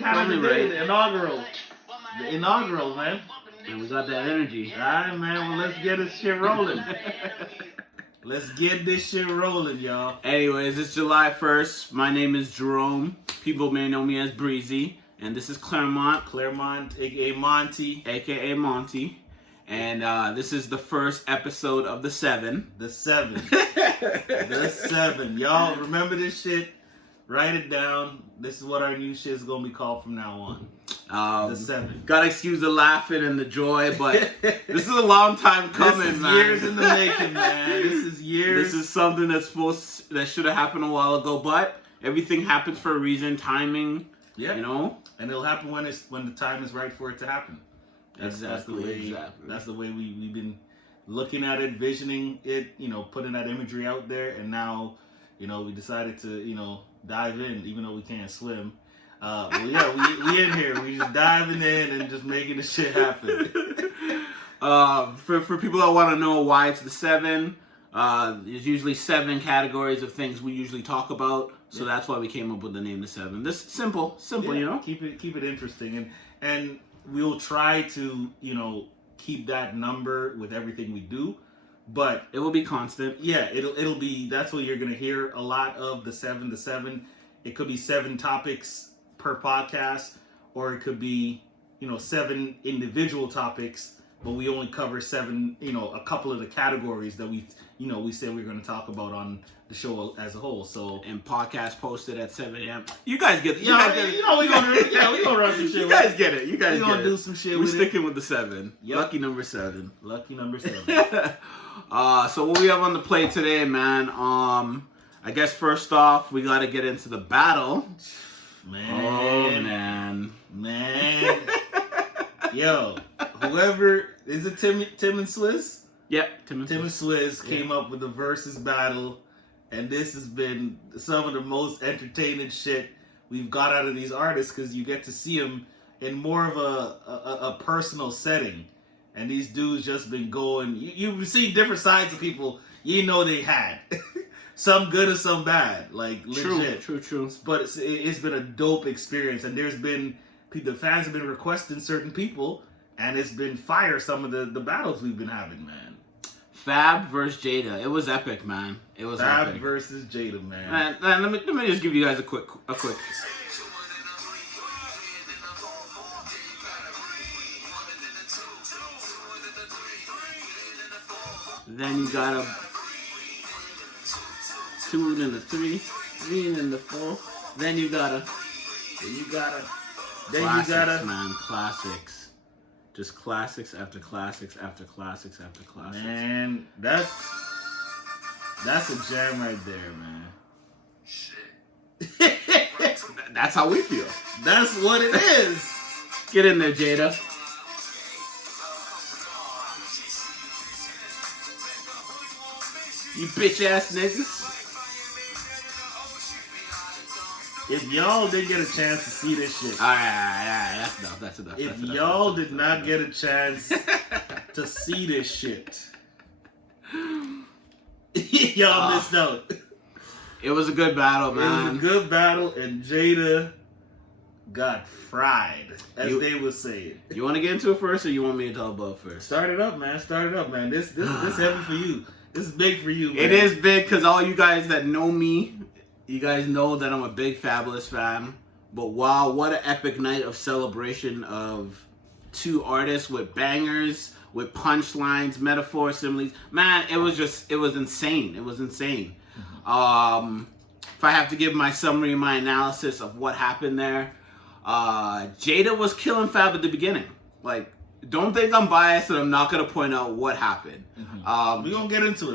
Canada Day, the inaugural. The inaugural, man. And we got that energy. Alright, man. Well, let's get this shit rolling. Let's get this shit rolling, y'all. Anyways, it's July 1st. My name is Jerome. People may know me as Breezy. And this is Claremont, aka Monty. aka Monty. And this is the first episode of the 7. The 7. The 7. Y'all remember this shit? Write it down. This is what our new shit is going to be called from now on. The 7. Gotta excuse the laughing and the joy, but this is a long time coming, this is man. Years in the making, man. This is years. This is something that should have happened a while ago, but everything happens for a reason, timing. Yeah. You know? And it'll happen when the time is right for it to happen. Exactly. That's the way we've been looking at it, visioning it, putting that imagery out there, and now, we decided to, dive in, even though we can't swim. Well, yeah, we in here. We just diving in and just making the shit happen. For people that want to know why it's the 7, there's usually 7 categories of things we usually talk about. So that's why we came up with the name the 7. This simple, yeah, Keep it interesting, and we'll try to, keep that number with everything we do, but it will be constant. Yeah, it'll be. That's what you're gonna hear a lot of, the 7. The 7. It could be 7 topics per podcast, or it could be 7 individual topics, but we only cover 7. A couple of the categories that we said we're gonna talk about on the show as a whole. So, and podcast posted at 7 a.m. You guys get it. We gonna run some shit. You guys get it. You guys we gonna do some shit. We're sticking with the 7. Yep. Lucky number 7. Lucky number 7. So what we have on the plate today, man? I guess first off, we got to get into the battle. Man. Yo, whoever is it, Tim and Swiss? Yep, Tim and Swizz came up with a versus battle, and this has been some of the most entertaining shit we've got out of these artists, because you get to see them in more of a personal setting, and these dudes just been going. You see different sides of people they had. Some good and some bad, like legit. True. But it's been a dope experience, and the fans have been requesting certain people, and it's been fire. Some of the battles we've been having, man. Fab versus Jada. It was epic, man. It was Fab epic. versus Jada, man. Man, let me just give you guys a quick. Then you got a 2 and then the 3, 3 and then the 4. Then you got classics, man, classics. Just classics after classics after classics after classics. Man, that's a jam right there, man. Shit. That's how we feel. That's what it is. Get in there, Jada. You bitch ass niggas. If y'all didn't get a chance to see this shit. Alright, that's enough. If y'all did not get a chance to see this shit, y'all missed out. It was a good battle, man. It was a good battle, and Jada got fried, as they would say it. You want to get into it first, or you want me to talk about it first? Start it up, man. This heavy for you. This is big for you, man. It is big, because all you guys that know me, you guys know that I'm a big Fabolous fan. But wow, what an epic night of celebration of 2 artists with bangers, with punchlines, metaphors, similes. Man, it was insane. It was insane. Mm-hmm. If I have to give my summary, my analysis of what happened there, Jada was killing Fab at the beginning. Like, don't think I'm biased and I'm not going to point out what happened. Mm-hmm. We're going to get into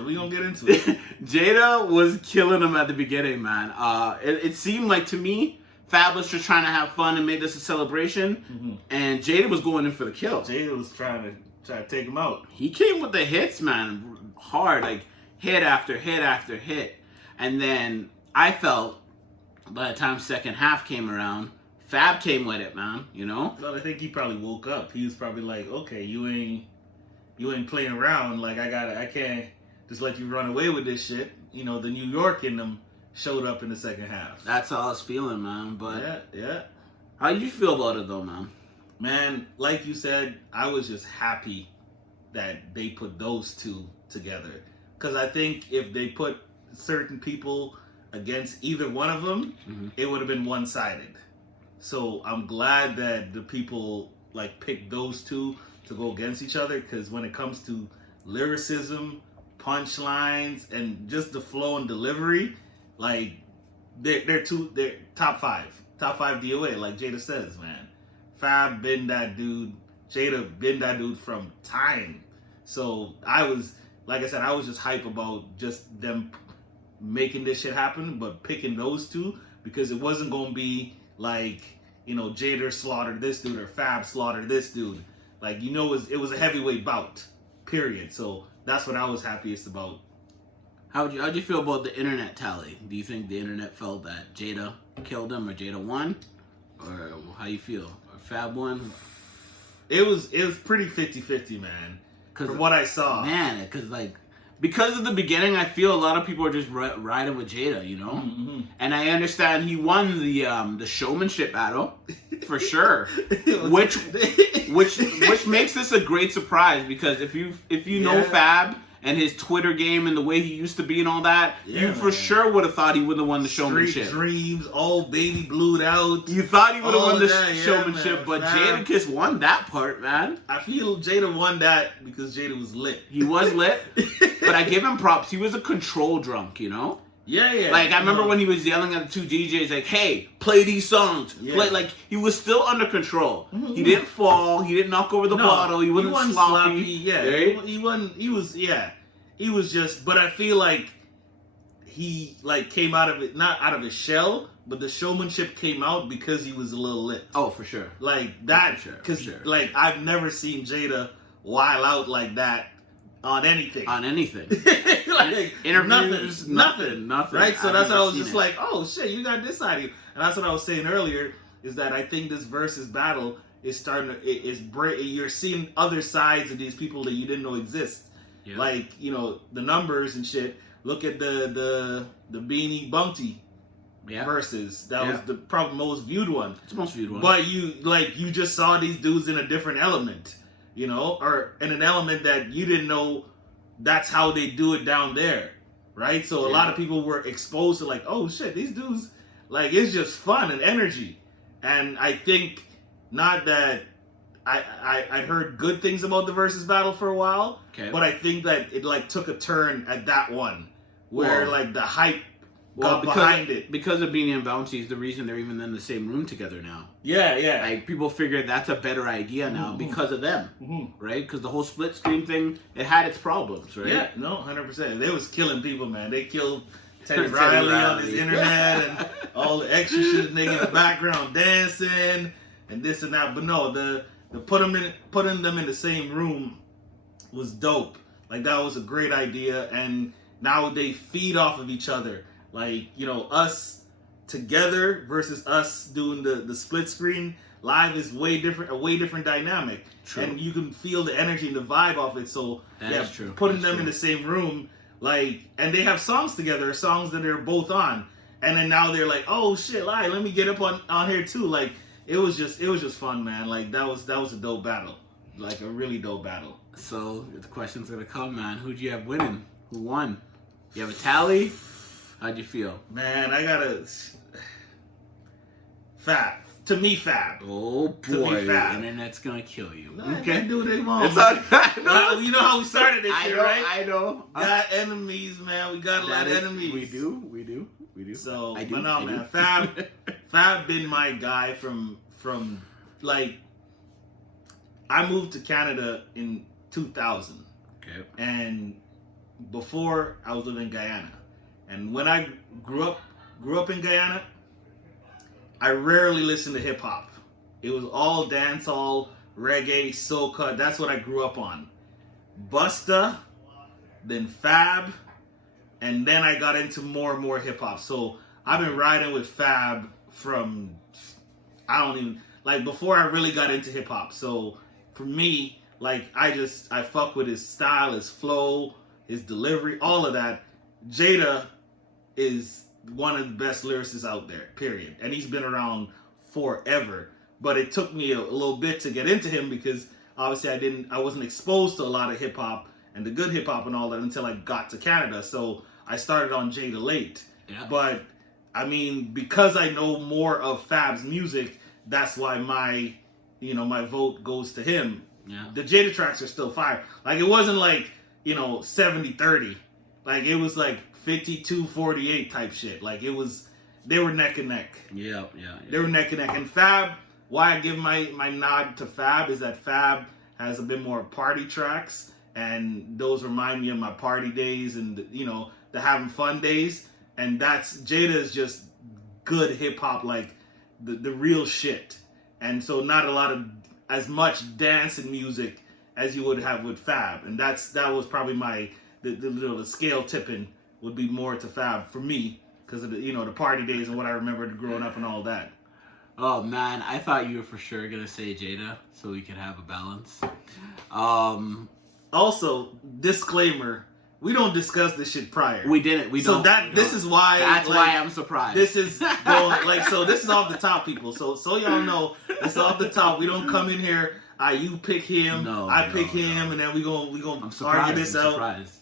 it. Jada was killing him at the beginning, man. It seemed like, to me, Fab was just trying to have fun and make this a celebration. Mm-hmm. And Jada was going in for the kill. Jada was trying to take him out. He came with the hits, man. Hard, like hit after hit after hit. And then I felt, by the time second half came around, Fab came with it, man, Well, I think he probably woke up. He was probably like, okay, you ain't playing around. Like, I can't just let you run away with this shit. The New York in them showed up in the second half. That's how I was feeling, man. But yeah. How you feel about it though, man? Man, like you said, I was just happy that they put those two together. Because I think if they put certain people against either one of them, it would have been one-sided. So I'm glad that the people like picked those two to go against each other. Because when it comes to lyricism, punchlines, and just the flow and delivery, like they're top five DOA. Like Jada says, man. Fab been that dude. Jada been that dude from time. So I was, like I said, I was just hype about just them making this shit happen, but picking those two because it wasn't gonna be like, you know, Jada slaughtered this dude or Fab slaughtered this dude. Like, you know, it was a heavyweight bout, period. So that's what I was happiest about. How'd you feel about the internet tally? Do you think the internet felt that Jada killed him or Jada won? Or how you feel? Or Fab won? It was pretty 50-50, man. From what I saw. Man, because of the beginning, I feel a lot of people are just riding with Jada, you know? Mm-hmm. And I understand he won the showmanship battle, for sure. which makes this a great surprise, because if you know Fab and his Twitter game and the way he used to be and all that, you for sure would have thought he would have won the showmanship. Street Dreams, all baby blued out. You thought he would have won the showmanship, but Jadkiss won that part, man. I feel Jada won that because Jada was lit. He was lit, but I give him props. He was a control drunk, you know? Yeah. Like, I remember when he was yelling at the two DJs, like, hey, play these songs. Yeah. Play, like, he was still under control. He didn't fall. He didn't knock over the bottle. He wasn't sloppy. Yeah. Right? He was just, but I feel like he, like, came out of it, not out of his shell, but the showmanship came out because he was a little lit. Oh, for sure. Like, that, because, like, I've never seen Jada wild out like that on anything. Like, interviews, nothing. Right? So that's what I was just like, oh shit, you got this side of you. And that's what I was saying earlier, is that I think this versus battle is starting to, you're seeing other sides of these people that you didn't know exist. Yeah. Like, you know, the numbers and shit. Look at the Beanie Bumpty versus. That was the probably most viewed one. It's the most viewed one. But you just saw these dudes in a different element, you know, or in an element that you didn't know that's how they do it down there, right? So a lot of people were exposed to, like, oh shit, these dudes, like, it's just fun and energy. And I think, not that I heard good things about the versus battle for a while, but I think that it, like, took a turn at that one where like the hype got behind it. Because of Beanie and Bounty is the reason they're even in the same room together now. Yeah. Like, people figure that's a better idea now because of them, right? Because the whole split screen thing, it had its problems, right? Yeah, no, 100%. They was killing people, man. They killed Teddy Riley on his internet and all the extra shit, nigga in the background dancing and this and that. But no, the putting them in the same room was dope. Like, that was a great idea, and now they feed off of each other. Like, you know, us together versus us doing the split screen live is a way different dynamic. True. And you can feel the energy and the vibe off it. So that is true. Putting them in the same room, like, and they have songs together, songs that they're both on, and then now they're like, oh shit, like, let me get up on here too. Like, it was just fun, man. Like, that was a dope battle, like a really dope battle. So the question's gonna come, man. Who'd you have winning? Who won? You have a tally? How'd you feel? Man, I gotta Fab. To me, Fab. Oh boy, to me, Fab. Internet's gonna kill you. Okay, do what they want. It's all, well, you know how we started this shit, right? I know. Got enemies, man. We got a lot of enemies. We do. So, but no, man. Fab been my guy from like, I moved to Canada in 2000. Okay. And before, I was living in Guyana. And when I grew up in Guyana, I rarely listened to hip hop. It was all dancehall, reggae, soca. That's what I grew up on. Busta, then Fab, and then I got into more and more hip hop. So I've been riding with Fab from, before I really got into hip hop. So for me, like, I fuck with his style, his flow, his delivery, all of that. Jada is one of the best lyricists out there, period. And he's been around forever. But it took me a little bit to get into him because obviously I wasn't exposed to a lot of hip hop and the good hip hop and all that until I got to Canada. So I started on Jada late. Yeah. But I mean, because I know more of Fab's music, that's why my vote goes to him. Yeah. The Jada tracks are still fire. Like, it wasn't like, 70-30. Like, it was like 52-48 type shit. Like, they were neck and neck. Yeah. They were neck and neck. And Fab, why I give my nod to Fab is that Fab has a bit more party tracks, and those remind me of my party days and, the having fun days. And Jada is just good hip hop, like the real shit. And so not as much dance and music as you would have with Fab. And that was probably the scale tipping would be more to Fab for me because of the party days and what I remembered growing up and all that. Oh man, I thought you were for sure gonna say Jada so we could have a balance. Also, disclaimer. We don't discuss this shit prior. We didn't. This is why. That's why I'm surprised. This is this is off the top, people. So y'all know, it's off the top. We don't come in here. You pick him. I pick him, and then we gonna argue this out. Surprised.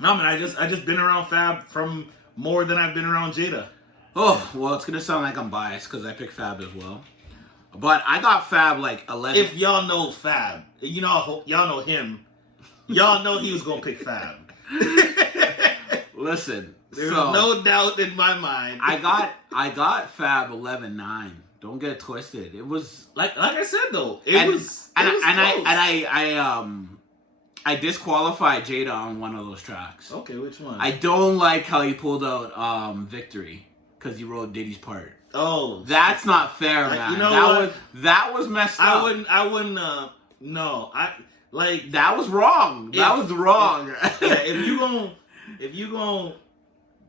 No, man. I just been around Fab from more than I've been around Jada. Oh well, it's gonna sound like I'm biased because I picked Fab as well. But I got Fab like 11. If y'all know Fab, y'all know him. Y'all know he was gonna pick Fab. Listen, there's no doubt in my mind. I got Fab 11-9. Don't get it twisted. It was like I said though. I disqualified Jada on one of those tracks. Okay, which one? I don't like how he pulled out Victory because he wrote Diddy's part. Oh, that's not fair, man. That was messed up. I wouldn't. No, that was wrong. That was wrong. If you gonna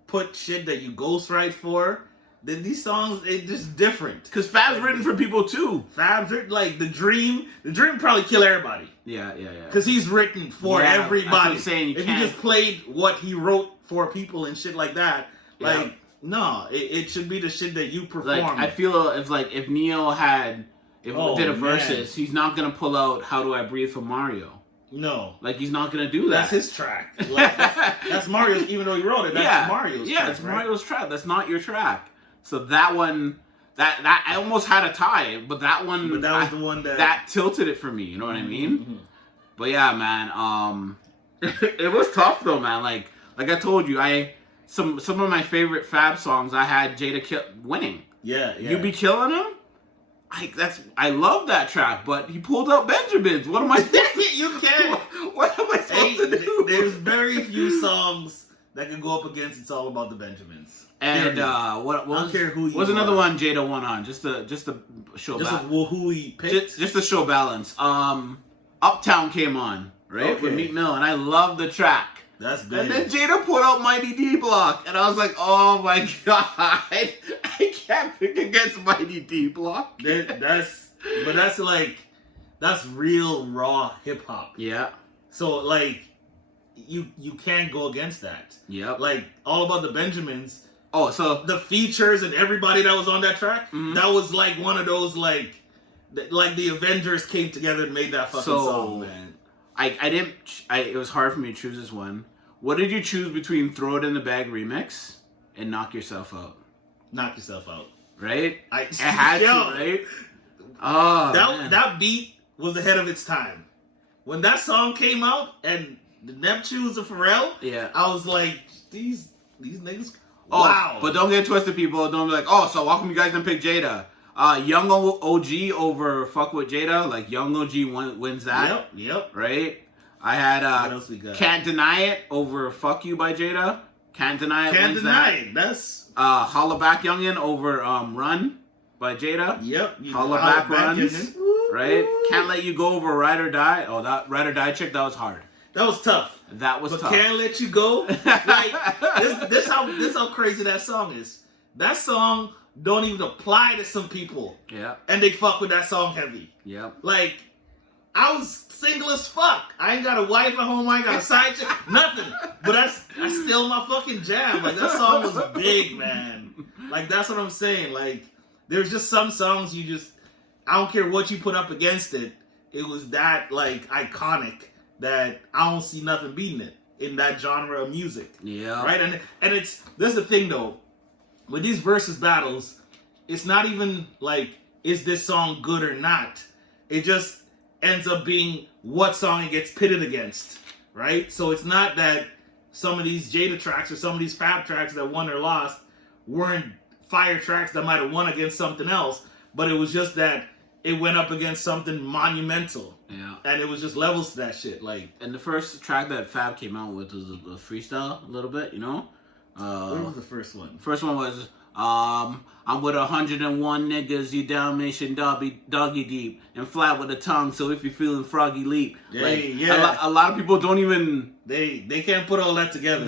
put shit that you ghostwrite for, then these songs it's just different. Because Fab's written for people too. Fab's written like the Dream probably kill everybody. Yeah. Because he's written for everybody. That's what I'm saying. If you just played what he wrote for people and shit like that, no, it should be the shit that you perform. Like, I feel if Neo did a versus, he's not gonna pull out "How Do I Breathe" for Mario. No, like he's not gonna do that. That's his track. Like, that's Mario's. Even though he wrote it, that's Mario's. Yeah, track, it's Mario's track. That's not your track. So that one, that I almost had a tie, but that one, was the one that tilted it for me. You know what I mean? Mm-hmm. But yeah, man. It was tough though, man. Like I told you, some of my favorite Fab songs, I had Jada winning. Yeah. You Be Killing Him. I love that track, but he pulled out Benjamins. What am I supposed to You can't. What am I supposed to do? There's very few songs that can go up against It's All About the Benjamins. And what I don't care who you another one Jada won on just to show who he picked? Just to show balance. Uptown came on, right? With Meek Mill, and I love the track. That's big. And then Jada put out Mighty D Block, and I was like, oh my god, I can't pick against Mighty D Block. That's real raw hip hop. Yeah. So like, you can't go against that. Yep. Like All About the Benjamins. Oh, so the features and everybody that was on that track, that was like one of those like the Avengers came together and made that fucking song, man. It was hard for me to choose this one. What did you choose between Throw It in the Bag remix and Knock Yourself Out? Knock Yourself Out. Right? It had to, right? Oh, that beat was ahead of its time. When that song came out and the Neptunes and Pharrell, I was like, these niggas. Wow. But don't get twisted, people. Don't be like, oh, so how come you guys didn't pick Jada? Young OG over Fuck With Jada. Like, Young OG wins that. Yep. Right? I had what else we got? Can't Deny It over Fuck You by Jada. Can't Deny It Can't wins Deny that. It. That's... Holla Back Youngin over Run by Jada. Yep. Holla Back runs. Right? Can't Let You Go over Ride or Die. Oh, that Ride or Die chick, that was hard. That was tough. That was tough. Can't Let You Go. Like, this how crazy that song is. That song don't even apply to some people. Yeah. And they fuck with that song heavy. Yeah. Like, I was single as fuck. I ain't got a wife at home. I ain't got a side chick. Nothing. But that's still my fucking jam. Like, that song was big, man. Like, that's what I'm saying. Like, there's just some songs I don't care what you put up against it. It was that like iconic that I don't see nothing beating it in that genre of music. Yeah. Right? And this is the thing though. With these versus battles, it's not even like, is this song good or not? It just ends up being what song it gets pitted against. Right? So it's not that some of these Jada tracks or some of these Fab tracks that won or lost weren't fire tracks that might have won against something else, but it was just that it went up against something monumental. Yeah. And it was just levels to that shit. Like, and the first track that Fab came out with was a freestyle a little bit, you know? what was the first one? First one was, I'm with 101 niggas, you Dalmatian doggy deep, and flat with a tongue, so if you're feeling froggy leap. Yeah, like, yeah. A lot of people don't even... They can't put all that together.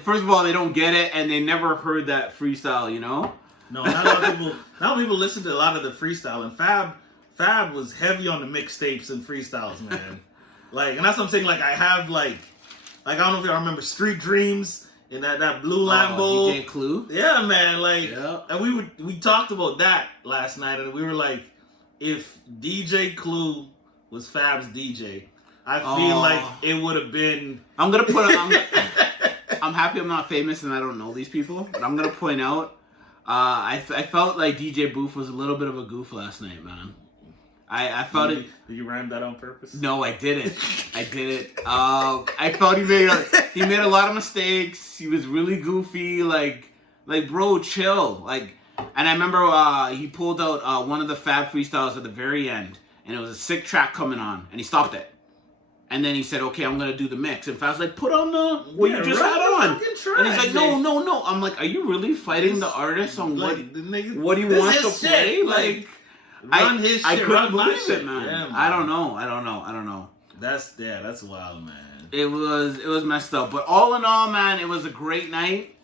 First of all, they don't get it, and they never heard that freestyle, you know? No, not a lot of people listen to a lot of the freestyle, and Fab was heavy on the mixtapes and freestyles, man. Like, and that's what I'm saying, like, I have, like I don't know if y'all remember Street Dreams in that blue Lambo. DJ Clue? Yeah, man, like, yeah. And we talked about that last night, and we were like, if DJ Clue was Fab's DJ, I feel like it would have been... I'm happy I'm not famous and I don't know these people, but I'm going to point out, I felt like DJ Booth was a little bit of a goof last night, man. I felt it... Did you rhyme that on purpose? No, I didn't. I felt he made a lot of mistakes. He was really goofy. Like bro, chill. Like, and I remember he pulled out one of the Fab freestyles at the very end, and it was a sick track coming on, and he stopped it. And then he said, "Okay, I'm gonna do the mix." And Fab's like, "Put on what you just had on." And he's like, "No." I'm like, "Are you really fighting the artist on what he wants to play?" Like, I couldn't believe it, man. Yeah, man. I don't know. That's wild, man. It was messed up, but all in all, man, it was a great night.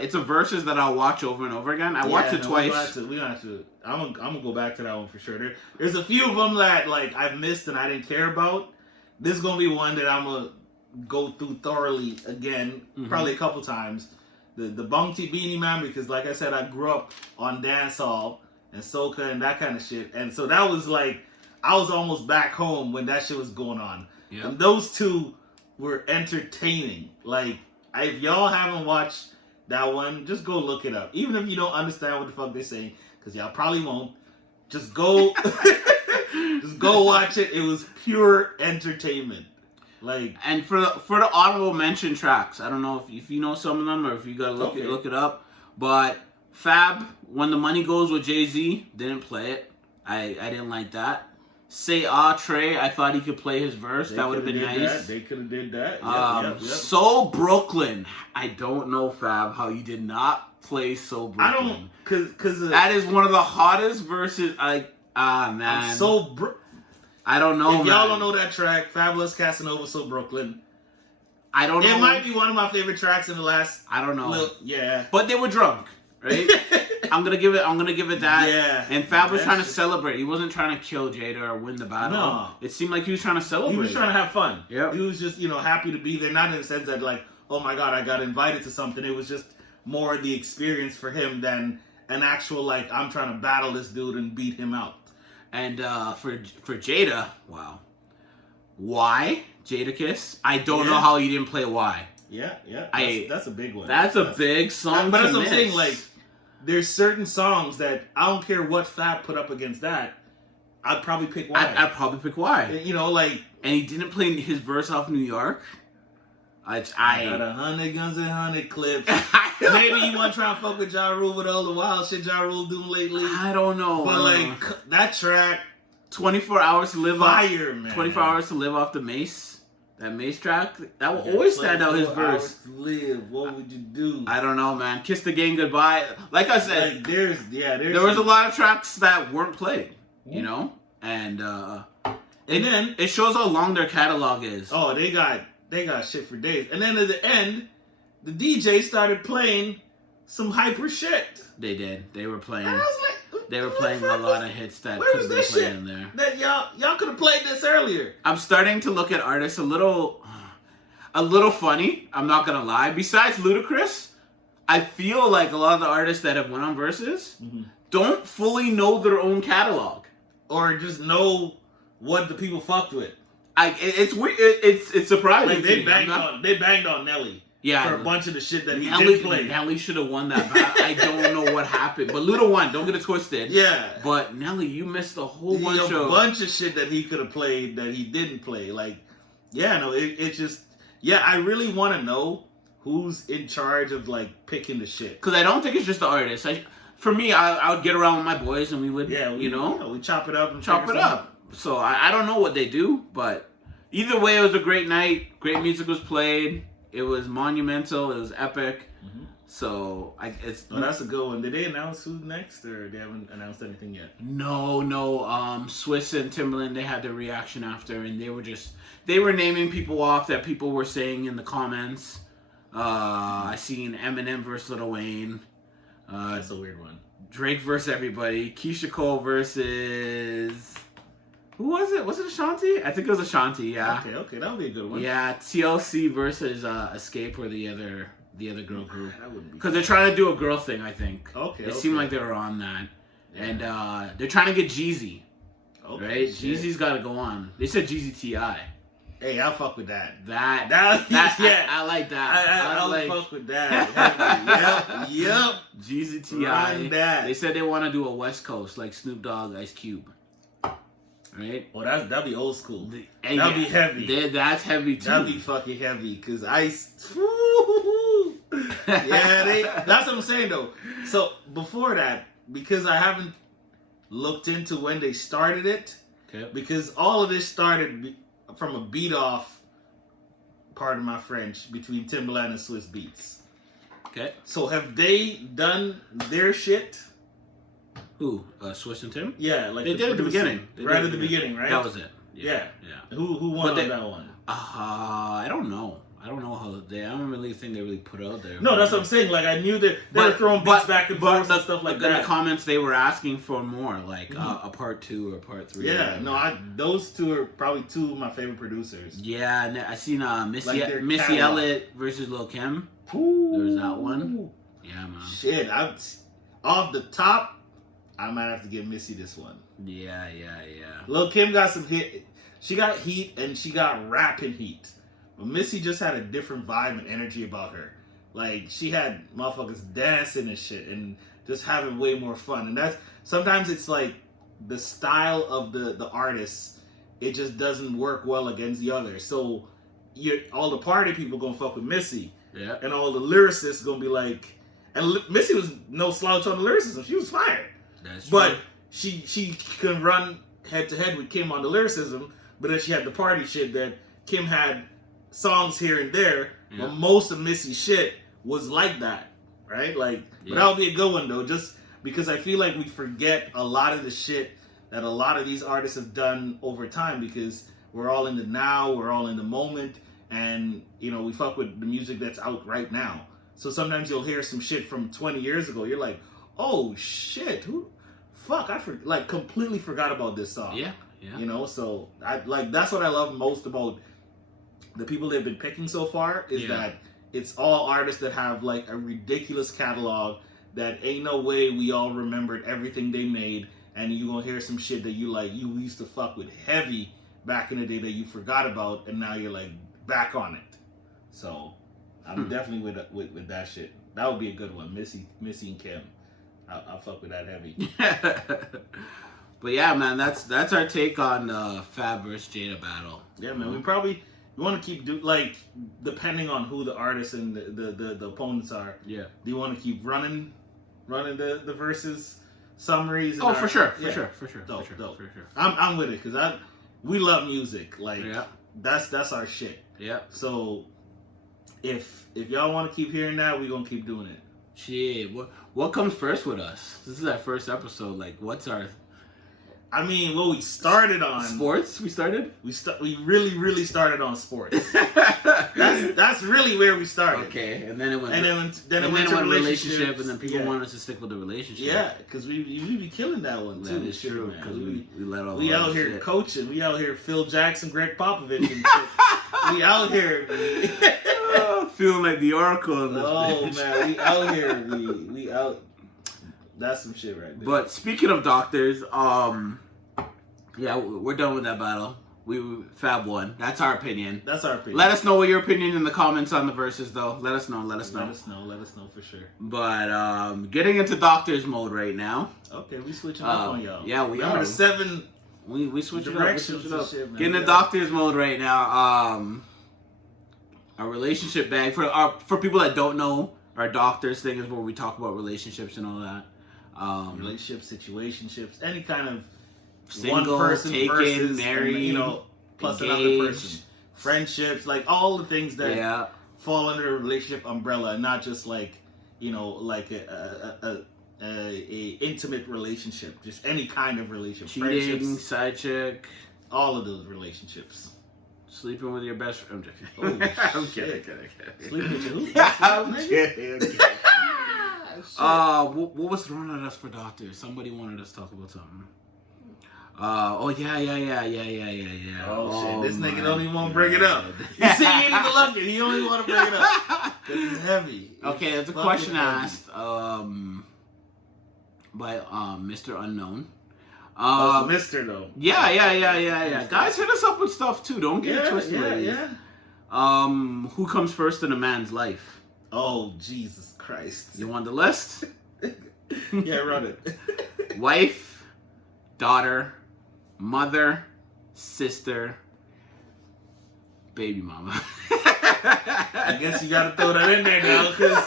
It's a versus that I'll watch over and over again. I watched it twice. We don't have to. I'm gonna go back to that one for sure. There's a few of them that like I've missed and I didn't care about. This is gonna be one that I'm gonna go through thoroughly again, probably a couple times. The Bung T Beanie Man, because like I said, I grew up on dancehall and soca and that kind of shit, and so that was like I was almost back home when that shit was going on. Yep. And those two were entertaining. Like, if y'all haven't watched that one, just go look it up. Even if you don't understand what the fuck they're saying, because y'all probably won't. Just go, just go watch it. It was pure entertainment. Like, and for the honorable mention tracks, I don't know if you know some of them or if you gotta look it up. But Fab, When the Money Goes with Jay-Z, didn't play it. I didn't like that. Say Trey, I thought he could play his verse. That would have been nice. They could have did that. Yep. So Brooklyn. I don't know, Fab, how you did not play So Brooklyn. I don't, cause that is one of the hottest verses. Man. I don't know. If y'all don't know that track, Fabolous Casanova, So Brooklyn. I don't know. It might be one of my favorite tracks in the last. I don't know. Yeah, but they were drunk, right? I'm gonna give it that. Yeah. And Fab was trying to celebrate. He wasn't trying to kill Jada or win the battle. No. It seemed like he was trying to celebrate. He was trying to have fun. Yeah. He was just, happy to be there. Not in the sense that like, oh my God, I got invited to something. It was just more the experience for him than an actual like, I'm trying to battle this dude and beat him out. And for Jada, wow. Why? Jadkiss? I don't know how he didn't play Why. Yeah. That's a big one. That's a big song. But that's what I'm saying, like, there's certain songs that I don't care what Fab put up against that. I'd probably pick Why. I'd probably pick Why. Like... And he didn't play his verse off New York. I got 100 guns and 100 clips. Maybe you want to try and fuck with Ja Rule with all the wild shit Ja Rule doing lately. I don't know. But, like, that track... 24 hours to live fire, man. 24 hours to live off the Mace. That Mace track, that will always stand out his verse. To live, what would you do? I don't know, man. Kiss the Game Goodbye. Like I said, like there was a lot of tracks that weren't played, and then it shows how long their catalog is. Oh, they got shit for days. And then at the end, the DJ started playing some hyper shit. They did. They were playing. I was like, they were playing a lot of hits that could have been played in there. That y'all could have played this earlier. I'm starting to look at artists a little funny. I'm not gonna lie. Besides Ludacris, I feel like a lot of the artists that have went on verses, don't fully know their own catalog. Or just know what the people fucked with. It's weird. It's surprising. Like they banged on Nelly. Yeah, for a bunch of the shit that he didn't play. Nelly should have won that battle. I don't know what happened, but Luda won. Don't get it twisted. Yeah, but Nelly, you missed a whole bunch of shit that he could have played that he didn't play. Like, yeah, no, it just, yeah, I really want to know who's in charge of like picking the shit. Because I don't think it's just the artist. For me, I would get around with my boys and we would, we chop it up and chop it up. So I don't know what they do, but either way, it was a great night. Great music was played. It was monumental. It was epic. Mm-hmm. So that's a good one. Did they announce who's next, or they haven't announced anything yet? No. Swiss and Timbaland, they had their reaction after, and they were naming people off that people were saying in the comments. I seen Eminem versus Lil Wayne. That's a weird one. Drake versus everybody. Keisha Cole versus. Who was it? Was it Ashanti? I think it was Ashanti. Yeah. Okay, that would be a good one. Yeah, TLC versus Escape or the other girl group. That wouldn't be. Because they're trying to do a girl thing, I think. Okay. It seemed like they were on that, and they're trying to get Jeezy. Okay. Right? Shit. Jeezy's got to go on. They said Jeezy T.I. Hey, I'll fuck with that. That yeah. I like that. I'll fuck with that. Yep. Jeezy T.I. They said they want to do a West Coast like Snoop Dogg, Ice Cube. Right? Well, that'd be old school. That'd be heavy. That's heavy too. That'd be fucking heavy because Ice. That's what I'm saying though. So before that, because I haven't looked into when they started it, because all of this started from a beat off, pardon my French, between Timbaland and Swiss Beats. Okay. So have they done their shit? Who? Swiss and Tim? Yeah, like they did at the beginning. Right at the beginning, right? That was it. Yeah. Who won on that one? I don't know. I don't know how I don't really think they really put out there. No, that's what I'm saying. Like I knew that they were throwing beats back and forth and stuff like that. In the comments, they were asking for more, like a part 2 or part 3. Yeah, no, those two are probably two of my favorite producers. Yeah, and I seen Missy Elliott versus Lil Kim. Ooh. There was that one. Yeah, man. Shit, off the top, I might have to give Missy this one. Yeah. Lil Kim got some hit. She got heat and she got rapping heat. But Missy just had a different vibe and energy about her. Like, she had motherfuckers dancing and shit and just having way more fun. And that's, sometimes it's like the style of the artist, it just doesn't work well against the other. So all the party people gonna fuck with Missy. Yeah. And all the lyricists gonna be like, and Missy was no slouch on the lyricism. She was fire. That's but true. she can run head to head with Kim on the lyricism, but then she had the party shit that Kim had songs here and there, but most of Missy's shit was like that, right? Like, but that would be a good one though, just because I feel like we forget a lot of the shit that a lot of these artists have done over time because we're all in the now, we're all in the moment, and we fuck with the music that's out right now. So sometimes you'll hear some shit from 20 years ago. You're like, oh shit, I completely forgot about this song. Yeah. So that's what I love most about the people they've been picking so far is that it's all artists that have like a ridiculous catalog that ain't no way we all remembered everything they made, and you gonna hear some shit that you used to fuck with heavy back in the day that you forgot about, and now you're like back on it. So I'm definitely with that shit. That would be a good one, Missy and Kim. I'll fuck with that heavy. But yeah, man, that's our take on the Fab versus Jada battle. Yeah, man, we want to keep depending on who the artists and the opponents are. Yeah. Do you want to keep running the versus summaries? For sure. I'm with it because we love music. Like that's our shit. Yeah. So if y'all want to keep hearing that, we're gonna keep doing it. Shit. What comes first with us? This is our first episode. Like, what's our? I mean, what we started on sports. We really started on sports. that's really where we started. Okay, and then it went. Then it went to relationship, and then people wanted us to stick with the relationship. Yeah, because we be killing that one too. That is true. Because we let all. We out here coaching. We out here Phil Jackson, Greg Popovich, and shit. We out here. Feeling like the Oracle. Man, we out here. We out. That's some shit right there. But speaking of doctors, yeah, we're done with that battle. We Fab won. That's our opinion. That's our opinion. Let us know what your opinion in the comments on the verses, though. Let us know. Let us know for sure. But getting into doctors mode right now. Okay, we switching up on y'all. Yeah, we are. The 7 we switch directions it up. shit, man. Getting into doctors mode right now. A relationship bag for people that don't know, our doctors thing is where we talk about relationships and all that. Relationships, situationships, any kind of single, one person taken, versus, married, plus engaged, another person. Friendships, like all the things that fall under a relationship umbrella, and not just like, like a intimate relationship, just any kind of relationship. Cheating, side chick, all of those relationships. Sleeping with your best friend. I'm kidding. Sleeping with who? I'm kidding. What was thrown at us for doctors? Somebody wanted us to talk about something. Oh yeah. Oh shit, this nigga don't even want to bring it up. You see, he ain't even looking. He don't even want to bring it up. Because it's heavy. Okay, there's a question asked by Mr. Unknown. Mr. though. Yeah. Guys, hit us up with stuff too. Don't get it twisted. Yeah. Who comes first in a man's life? Oh, Jesus Christ. You want the list? Yeah, run it. Wife, daughter, mother, sister, baby mama. I guess you gotta throw that in there now, because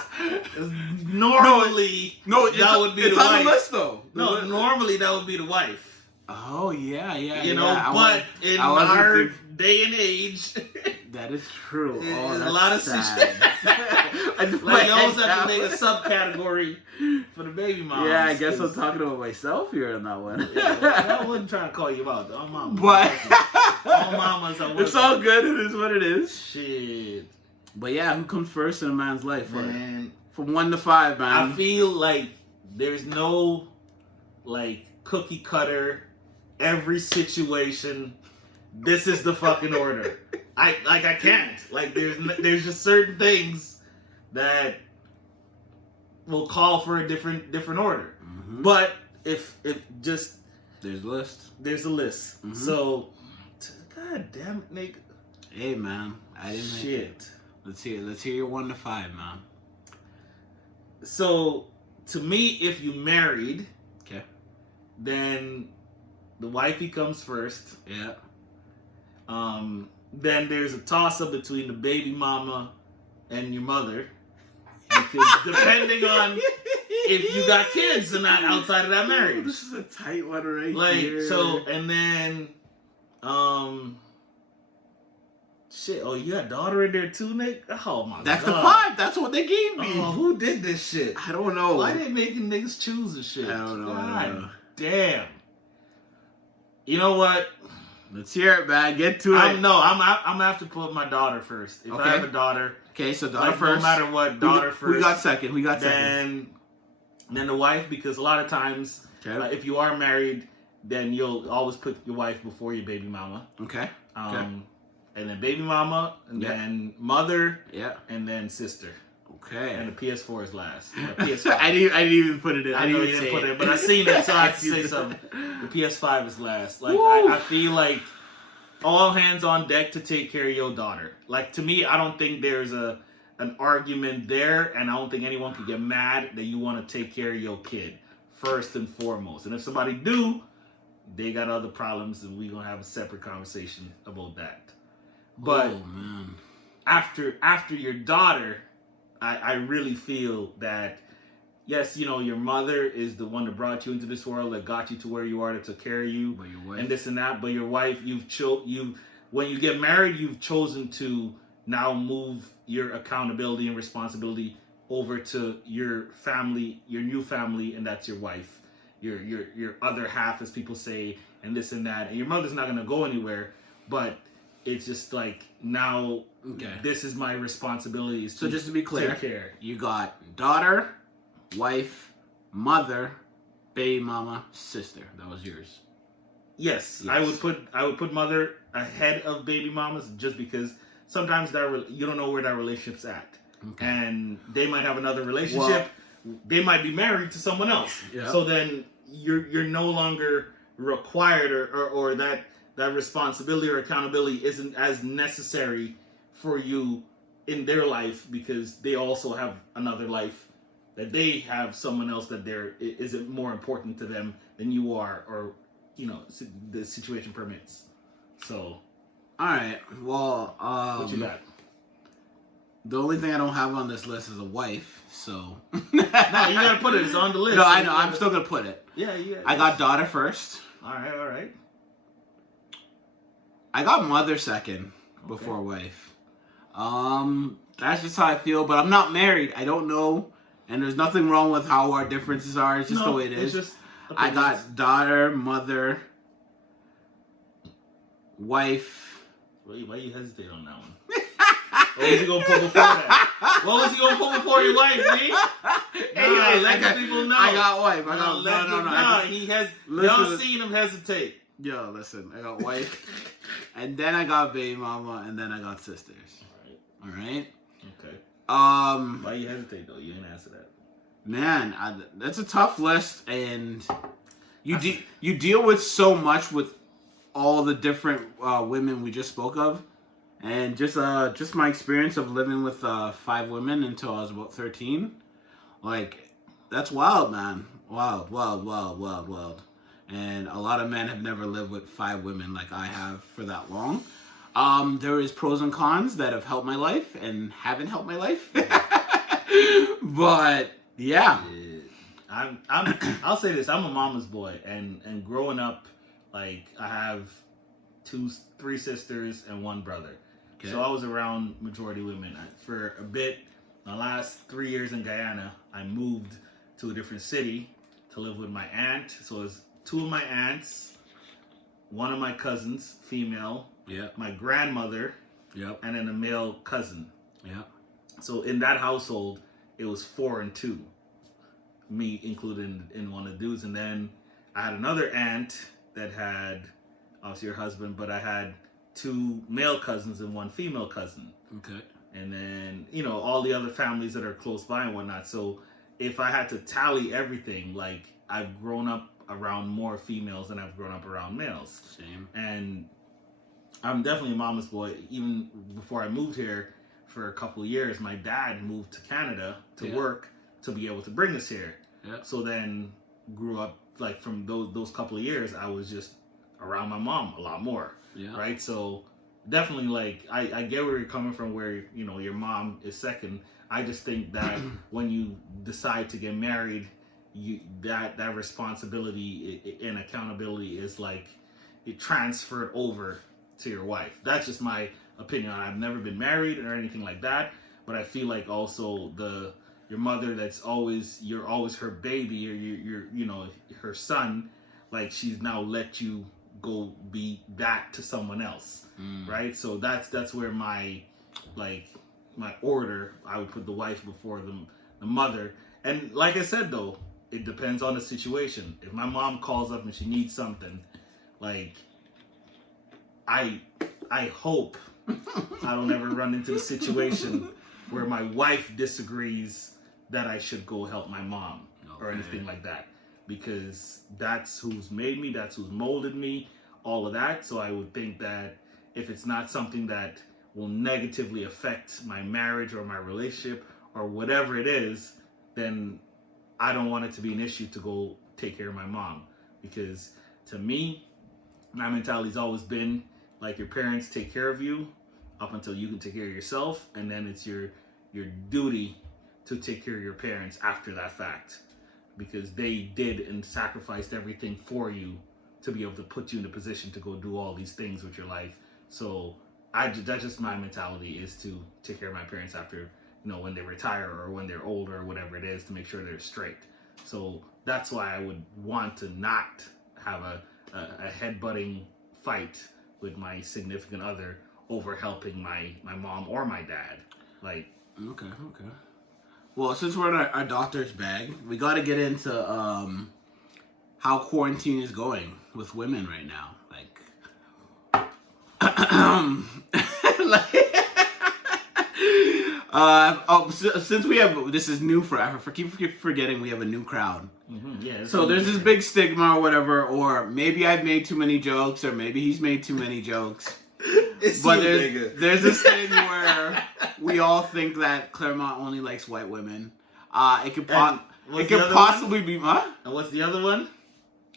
normally that would be the wife. It's on the list though. No, normally that would be the wife. Oh yeah. But in our day and age, that is true. There's a lot of sad. Like you always have to make a subcategory for the baby moms. Yeah, I guess I'm talking about myself here on that one. I wasn't trying to call you out. All mamas. But all mamas are working. It's all good. It is what it is. Shit. But yeah, who comes first in a man's life? Man, from 1 to 5, man. I feel like there's no cookie cutter. Every situation, this is the fucking order. I can't. There's just certain things that will call for a different order. Mm-hmm. But if just there's a list. There's a list. Mm-hmm. So, god damn it, nigga. Hey man, I didn't make it. Let's hear your 1 to 5, man. So, to me, if you married, okay, then the wifey comes first. Yeah. Then there's a toss-up between the baby mama and your mother. Because depending on if you got kids or not outside of that marriage. This is a tight one right here. So, and then, shit, oh, you got daughter in there too, Nick? Oh, my God. That's the 5. That's what they gave me. Oh, who did this shit? I don't know. Why they making niggas choose this shit? I don't know. God damn. You know what? Let's hear it, man. Get to it. I'm gonna have to put my daughter first. If I have a daughter. Okay, so daughter first. No matter what, daughter first. We got second. Then the wife, because a lot of times, if you are married, then you'll always put your wife before your baby mama. Okay. And then baby mama, and then mother, and then sister. Okay. And the PS4 is last. PS5. I didn't even put it in. I know you didn't put it in, but I seen it, so I had to say something. The PS5 is last. I feel like all hands on deck to take care of your daughter. To me, I don't think there's an argument there, and I don't think anyone could get mad that you want to take care of your kid first and foremost. And if somebody do, they got other problems, and we're gonna have a separate conversation about that. But man, after your daughter, I really feel that, yes, your mother is the one that brought you into this world, that got you to where you are, that took care of you, but your wife, and this and that. But your wife, when you get married, you've chosen to now move your accountability and responsibility over to your family, your new family, and that's your wife, your other half, as people say, and this and that. And your mother's not gonna go anywhere, but it's just now. Okay. This is my responsibility. So just to be clear, take care. You got daughter, wife, mother, baby mama, sister. That was yours. Yes. I would put mother ahead of baby mamas, just because sometimes you don't know where that relationship's at, and they might have another relationship they might be married to someone else. Yeah. So then you're no longer required, or that responsibility or accountability isn't as necessary for you in their life, because they also have another life that they have someone else that isn't more important to them than you are, or the situation permits. So, all right. Well, what you got? The only thing I don't have on this list is a wife. So no, you gotta put it. It's on the list. No, I know. I'm still gonna put it. Yeah. I got daughter first. All right. I got mother second before wife. That's just how I feel. But I'm not married. I don't know, and there's nothing wrong with how our differences are. It's just the way it is. Just I got daughter, mother, wife. Why you hesitate on that one? What was he gonna put before that? What was he gonna put before your wife, me? Anyways, let the people know. I got wife. I got no. He has. Y'all seen him hesitate. Yo, listen. I got wife, and then I got baby mama, and then I got sisters. All right. Okay. Why you hesitate though? You didn't answer that. Man, that's a tough list, and you deal with so much with all the different women we just spoke of, and just my experience of living with 5 women until I was about 13. Like, that's wild, man. Wild. And a lot of men have never lived with 5 women like I have for that long. There is pros and cons that have helped my life and haven't helped my life. But yeah. I'll say this, I'm a mama's boy, and growing up, like, I have 3 sisters and 1 brother. Okay. So I was around majority women. For a bit, my last 3 years in Guyana, I moved to a different city to live with my aunt. So it was 2 of my aunts, 1 of my cousins, female, my grandmother, and then a male cousin. So in that household, it was 4 and 2, me included in one of the dudes. And then I had another aunt that had, obviously her husband, but I had 2 male cousins and 1 female cousin. Okay. And then, all the other families that are close by and whatnot. So if I had to tally everything, like, I've grown up around more females than I've grown up around males. Same. And I'm definitely a mama's boy. Even before I moved here for a couple of years, my dad moved to Canada to work to be able to bring us here. So then grew up, like, from those couple of years, I was just around my mom a lot more. Right? So definitely, like, I get where you're coming from, where, your mom is second. I just think that when you decide to get married, that responsibility and accountability is, like, it transferred over to your wife. That's just my opinion. I've never been married or anything like that, but I feel like also your mother, you're always her baby, or you're her son, like, she's now let you go be that to someone else, right? So that's where my order, I would put the wife before the mother. And like I said though, it depends on the situation. If my mom calls up and she needs something, like, I hope I don't ever run into the situation where my wife disagrees that I should go help my mom or anything like that, because that's who's made me, that's who's molded me, all of that. So I would think that if it's not something that will negatively affect my marriage or my relationship or whatever it is, then I don't want it to be an issue to go take care of my mom. Because to me, my mentality's always been, like, your parents take care of you up until you can take care of yourself, and then it's your duty to take care of your parents after that fact, because they did and sacrificed everything for you to be able to put you in a position to go do all these things with your life. So that's just my mentality, is to take care of my parents after, when they retire or when they're older or whatever it is, to make sure they're straight. So that's why I would want to not have a headbutting fight with my significant other over helping my mom or my dad. Like, okay. Well, since we're in our doctor's bag, we got to get into how quarantine is going with women right now. Like, Since we have, this is new for keep forgetting we have a new crowd. Mm-hmm, yeah. So there's this big stigma or whatever, or maybe I've made too many jokes, or maybe he's made too many jokes. But there's this thing where we all think that Claremont only likes white women. It could possibly be, huh? And what's the other one?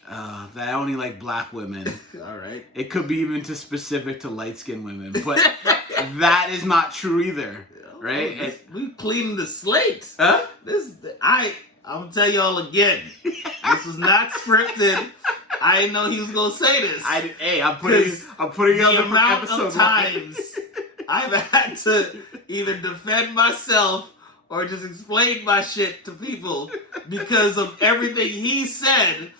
That I only like black women. All right. It could be even specific to light-skinned women, but that is not true either, right? We cleaned the slate. Huh? I'm gonna tell y'all again. This was not scripted. I didn't know he was gonna say this. I'm putting the out the amount of times I've had to either defend myself or just explain my shit to people because of everything he said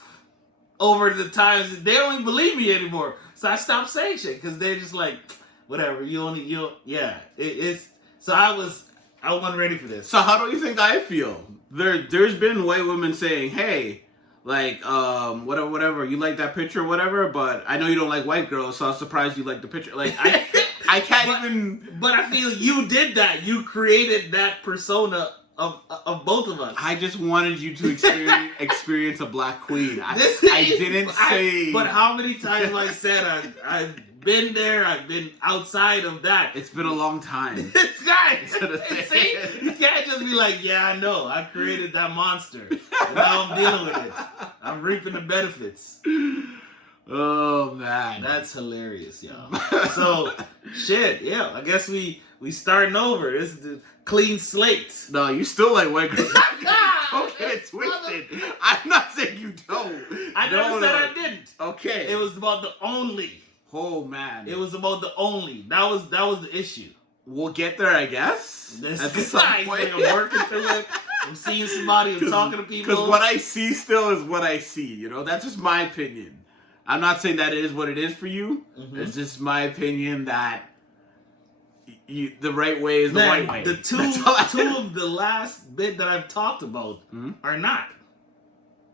over the times. They don't even believe me anymore. So I stopped saying shit because they're just like, whatever. So I wasn't ready for this. So how do you think I feel? There's been white women saying, hey, like, whatever, you like that picture or whatever, but I know you don't like white girls, so I was surprised you like the picture. Like, I can't even... But I feel you did that. You created that persona of both of us. I just wanted you to experience a black queen. I didn't say... But how many times have I said I've been there, I've been outside of that. It's been a long time. This guy, see, you can't just be like, yeah, I know, I created that monster, and now I'm dealing with it. I'm reaping the benefits. Oh man, that's hilarious, y'all. So, shit, yeah. I guess we starting over. This is the clean slate. No, you still like white girls. Don't get it twisted. I'm not saying you don't. I never said I didn't. Okay. It was about the only. Oh man. It was about the only. That was the issue. We'll get there, I guess. At some point. I'm working through it. I'm seeing somebody. I'm talking to people. Because what I see still is what I see. You know, that's just my opinion. I'm not saying that it is what it is for you. Mm-hmm. It's just my opinion that the right way is the right way. The two of the last bit that I've talked about are not.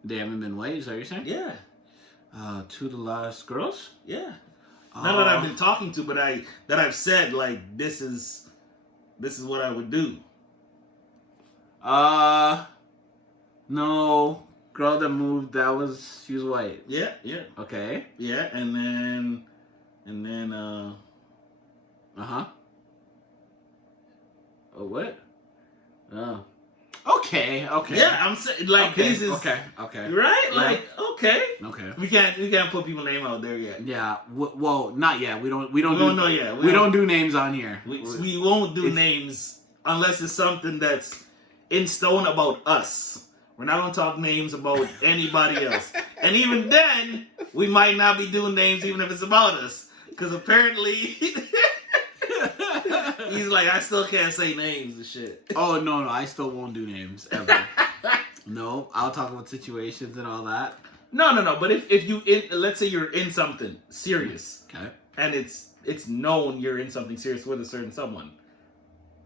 They haven't been white, is that what you're saying? Yeah. Two of the last girls? Yeah. Not that I've been talking to, but I've said like this is what I would do. No. Girl that moved, she was white. Yeah, yeah. Okay. Yeah, and then oh, what? Oh. Okay. Yeah, I'm saying like this is okay. Right? Yeah. Like okay. We can't put people's name out there yet. Yeah. Well, not yet. We don't We don't do names on here. We won't do names unless it's something that's in stone about us. We're not going to talk names about anybody else. And even then, we might not be doing names even if it's about us. Because apparently, he's like, I still can't say names and shit. Oh, no, I still won't do names, ever. No, I'll talk about situations and all that. No. But if you, let's say you're in something serious. Okay. And it's known you're in something serious with a certain someone.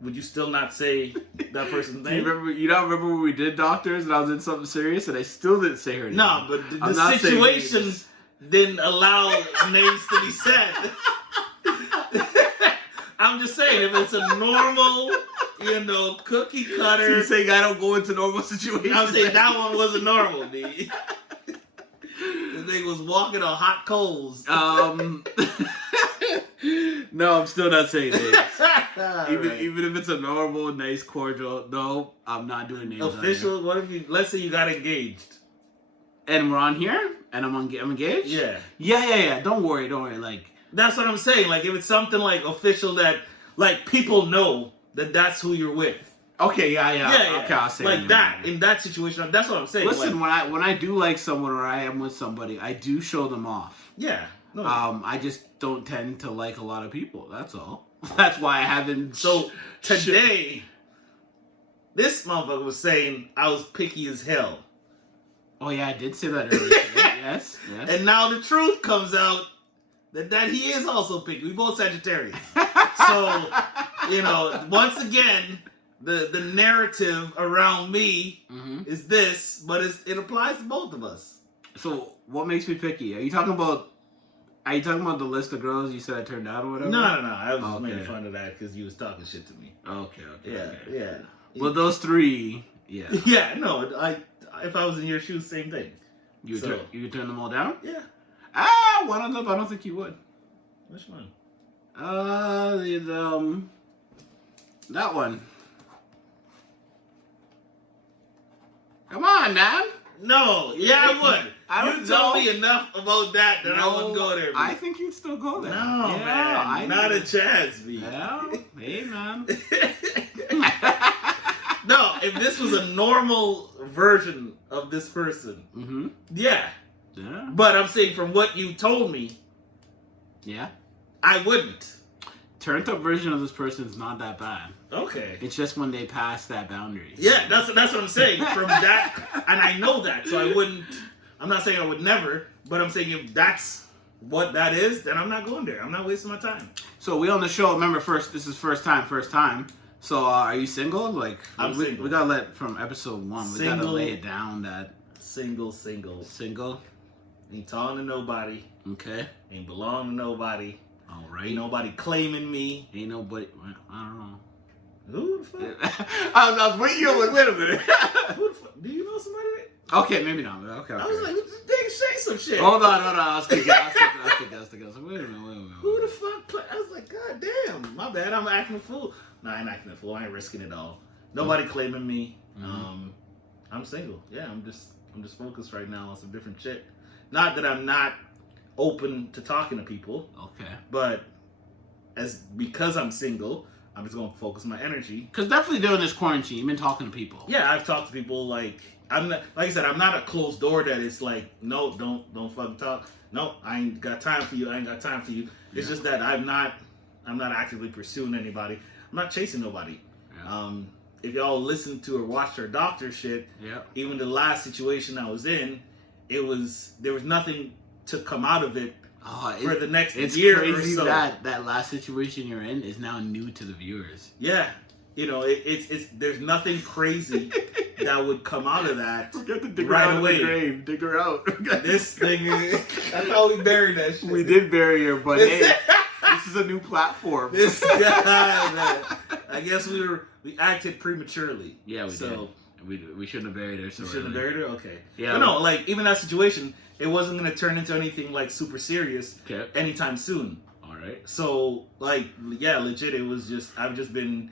Would you still not say that person's name? You don't remember when we did Doctors and I was in something serious and I still didn't say her name? No, but the situation didn't allow names to be said. I'm just saying, if it's a normal, cookie cutter. So you're saying I don't go into normal situations? I'm saying that one wasn't normal, D. The thing was walking on hot coals. No, I'm still not saying names. Right. Even if it's a normal, nice, cordial, no, I'm not doing names. Official? What if let's say you got engaged. And we're on here? And I'm engaged? Yeah. Yeah. Don't worry. Like, that's what I'm saying. Like, if it's something like official that, like, people know that that's who you're with. Okay, yeah. Okay, I'll say like that. In that situation, that's what I'm saying. Listen, when I do like someone or I am with somebody, I do show them off. Yeah. No. I just don't tend to like a lot of people. That's all. That's why I haven't. So today, this motherfucker was saying I was picky as hell. Oh yeah, I did say that earlier. Yes. And now the truth comes out that he is also picky. We both Sagittarius. So once again, the narrative around me is this, but it applies to both of us. So what makes me picky? Are you talking about Are you talking about the list of girls you said I turned down or whatever? No. I was just making fun of that because you was talking shit to me. Okay. Yeah. Well, those three, yeah. Yeah, no. If I was in your shoes, same thing. You would turn them all down? Yeah. One of them I don't think you would. Which one? That one. Come on, man. No, yeah, I would. You told know. me enough about that I wouldn't go there. I think you'd still go there. No, man, not a chance, B. Yeah, hey, man. No, if this was a normal version of this person, yeah. But I'm saying from what you told me, yeah, I wouldn't. Turned up version of this person is not that bad. Okay. It's just when they pass that boundary. Yeah, that's what I'm saying. From that, and I know that, so I wouldn't. I'm not saying I would never, but I'm saying if that's what that is, then I'm not going there. I'm not wasting my time. So we on the show. Remember, this is first time. So are you single? Like I'm single. We gotta let from episode 1. We gotta lay it down that single. Ain't talking to nobody. Okay. Ain't belong to nobody. All right. Ain't nobody claiming me. Ain't nobody. I don't know. Who the fuck? I was waiting. Like, wait a minute. Who the fuck? Do you know somebody that? Okay, maybe not. Okay. I was like, they say some shit. Hold on. I was thinking. Wait a minute. Who the fuck? I was like, God damn, my bad. I'm acting a fool. No, I ain't acting a fool. I ain't risking it all. Nobody claiming me. I'm single. Yeah, I'm just focused right now on some different shit. Not that I'm not open to talking to people. Okay. But because I'm single, I'm just gonna focus my energy. Because definitely during this quarantine, you've been talking to people. Yeah, I've talked to people. Like I'm not, like I said, I'm not a closed door that it's like, no, don't fucking talk. No, I ain't got time for you. It's just that I'm not actively pursuing anybody. I'm not chasing nobody. Yeah. If y'all listened to or watched our doctor shit, even the last situation I was in, there was nothing to come out of it for the next year or so. It's crazy that last situation you're in is now new to the viewers. Yeah. You know, it's there's nothing crazy that would come out of that right away. Dig her out. This thing, I thought we buried that shit. We did bury her, but hey, this is a new platform. This guy, man. I guess we acted prematurely. Yeah, we did. We shouldn't have buried her. So shouldn't have buried her? Okay. Yeah. But no, like, even that situation, it wasn't going to turn into anything, like, super serious anytime soon. All right. So, like, yeah, legit, I've just been,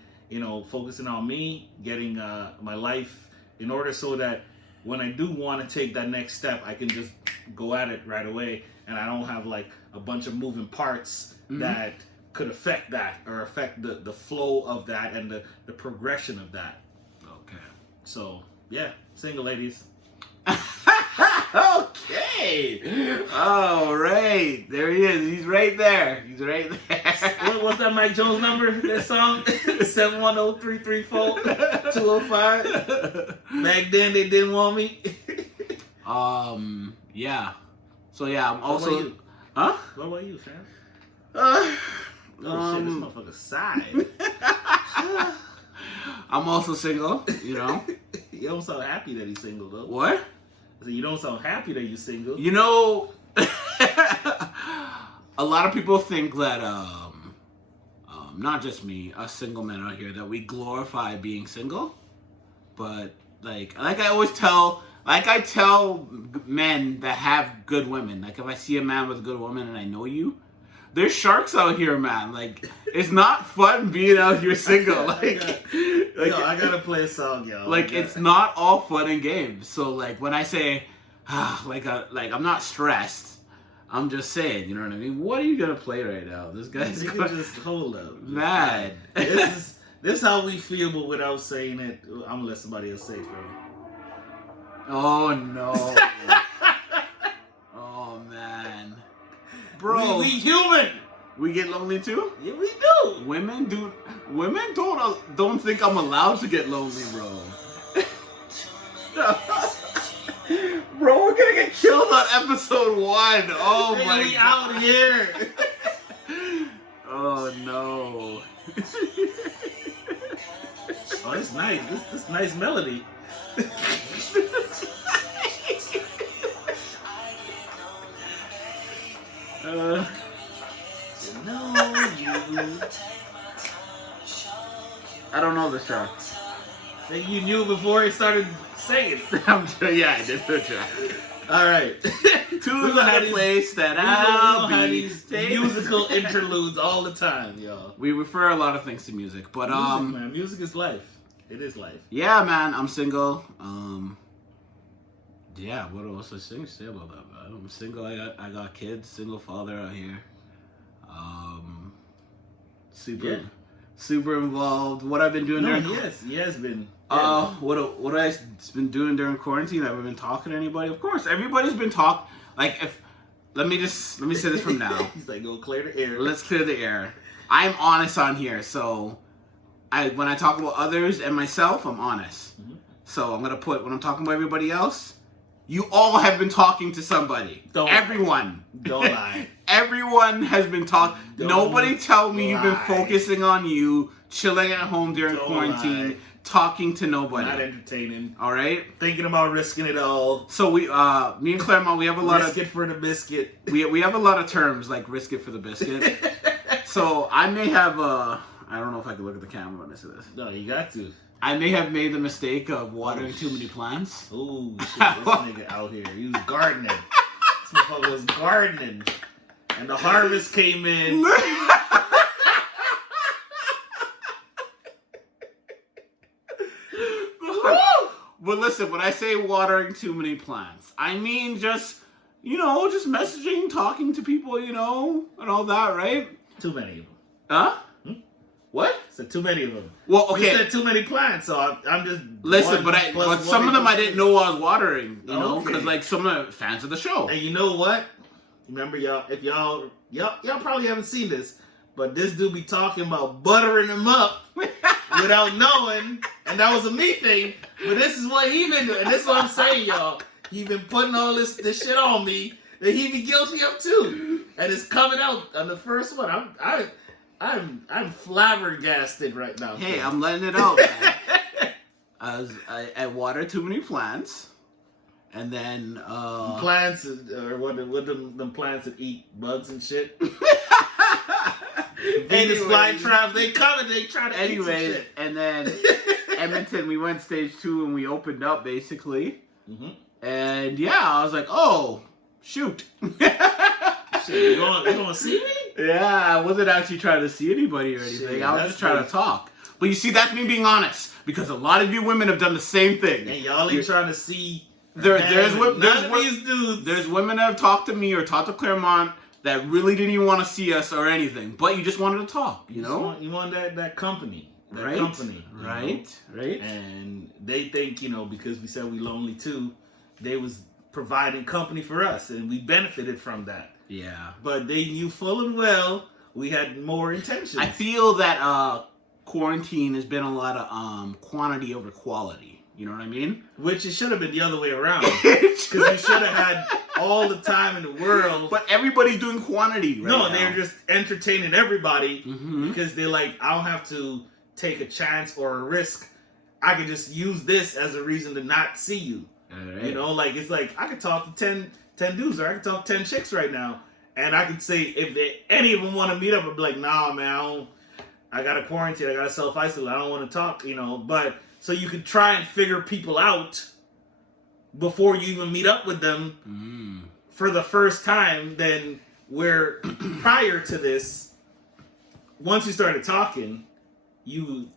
focusing on me, getting my life in order so that when I do want to take that next step, I can just go at it right away. And I don't have, like, a bunch of moving parts that could affect that or affect the flow of that and the progression of that. Okay. So, yeah, single ladies. Okay. All right. There he is. He's right there. What's that Mike Jones number? That song? 710-334-205. Back then they didn't want me. Yeah. So yeah, I'm also. What about you, fam? Oh shit, this motherfucker sighed. I'm also single, You don't sound happy that he's single, though. What? I said, you don't sound happy that you're single. A lot of people think that, not just me, us single men out here, that we glorify being single. But, I tell men that have good women, like if I see a man with a good woman and I know you, there's sharks out here, man. Like, it's not fun being out here single. I gotta play a song, yo. It's not all fun and games. So, when I say, I'm not stressed, I'm just saying, you know what I mean? What are you gonna play right now? This guy's just hold up. Mad. This is how we feel, but without saying it, I'm gonna let somebody else say it for me. Oh, no. Oh, man. Bro, we human. We get lonely too? Yeah, we do. Women don't think I'm allowed to get lonely, bro. Bro, we're gonna get killed on episode 1. Oh my God. We out here. Oh no. Oh, it's nice. This nice melody. to know you. I don't know this track. Think you knew before he started singing. Yeah, I did the track. All right. To the place that I'll I'll be. these musical interludes all the time, y'all. We refer a lot of things to music, but Music, man. Music is life. It is life. yeah, man, I'm single. Yeah, what else I say about that, man? I'm single. I got kids. Single father out here. Super involved. What I've been doing during he has been. What I've been doing during quarantine? Have I been talking to anybody? Of course, everybody's been talking. Like, let me say this from now. He's like, go clear the air. Let's clear the air. I'm honest on here, so when I talk about others and myself, I'm honest. Mm-hmm. So I'm gonna put when I'm talking about everybody else, you all have been talking to somebody. Everyone. Don't lie. Everyone has been talking. Nobody tell me you've been focusing on you, chilling at home during quarantine, talking to nobody. Not entertaining. All right? Thinking about risking it all. So me and Claremont, we have a lot risk it for the biscuit. We have a lot of terms like risk it for the biscuit. So I may have I don't know if I can look at the camera when I say this. No, you got to. I may have made the mistake of watering too many plants. Oh, shit. This nigga out here. He was gardening. This motherfucker was gardening. And the harvest came in. But listen, when I say watering too many plants, I mean just messaging, talking to people, and all that, right? Too many of them. Huh? What? Said too many of them. Well, okay. You said too many plants, so I'm just listen. But some of them I didn't know I was watering, because like some of the fans of the show. And you know what? Remember, y'all, if y'all probably haven't seen this, but this dude be talking about buttering them up without knowing, and that was a me thing. But this is what he been doing, and this is what I'm saying, y'all. He been putting all this shit on me that he be guilty of too, and it's coming out on the first one. I'm flabbergasted right now. Hey, I'm letting it out, man. I water too many plants, and then plants or what them plants that eat bugs and shit. Venus flytraps, they come and they try to eat some shit. And then Edmonton, we went stage 2 and we opened up basically. Mm-hmm. And yeah, I was like, oh shoot. Shit, you want to see me? Yeah, I wasn't actually trying to see anybody or anything. Shit, I was just trying to talk. But you see, that's me being honest, because a lot of you women have done the same thing. And y'all ain't trying to see. There's these dudes. There's women that have talked to me or talked to Claremont that really didn't even want to see us or anything, but you just wanted to talk. You want that company. Right? Right. And they think, because we said we lonely too, they was providing company for us, and we benefited from that. Yeah. But they knew full and well we had more intentions. I feel that quarantine has been a lot of quantity over quality. You know what I mean? Which it should have been the other way around. Because you should have had all the time in the world. But everybody's doing quantity right now. No, they're just entertaining everybody because they're like, I don't have to take a chance or a risk. I could just use this as a reason to not see you. Right. It's like I could talk to 10 dudes, or I could talk to 10 chicks right now, and I could say if any of them want to meet up, I'd be like, nah, man, I got to quarantine, I got to self-isolate, I don't want to talk, But so you could try and figure people out before you even meet up with them for the first time. Then where prior to this, once you started talking, you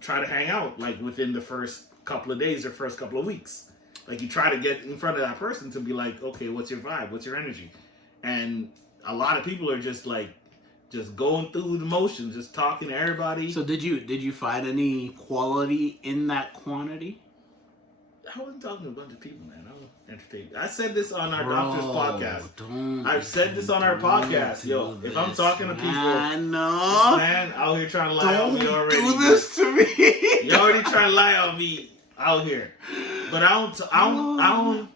try to hang out within the first couple of days or first couple of weeks. You try to get in front of that person to be like, okay, what's your vibe? What's your energy? And a lot of people are just going through the motions, just talking to everybody. So did you find any quality in that quantity? I wasn't talking to a bunch of people, man. I was entertained. I said this on our doctor's podcast. I've said this on our podcast. Yo, if I'm talking to people, I know, man, out here trying to lie on me already. Do this to me. You already trying to lie on me out here. But I don't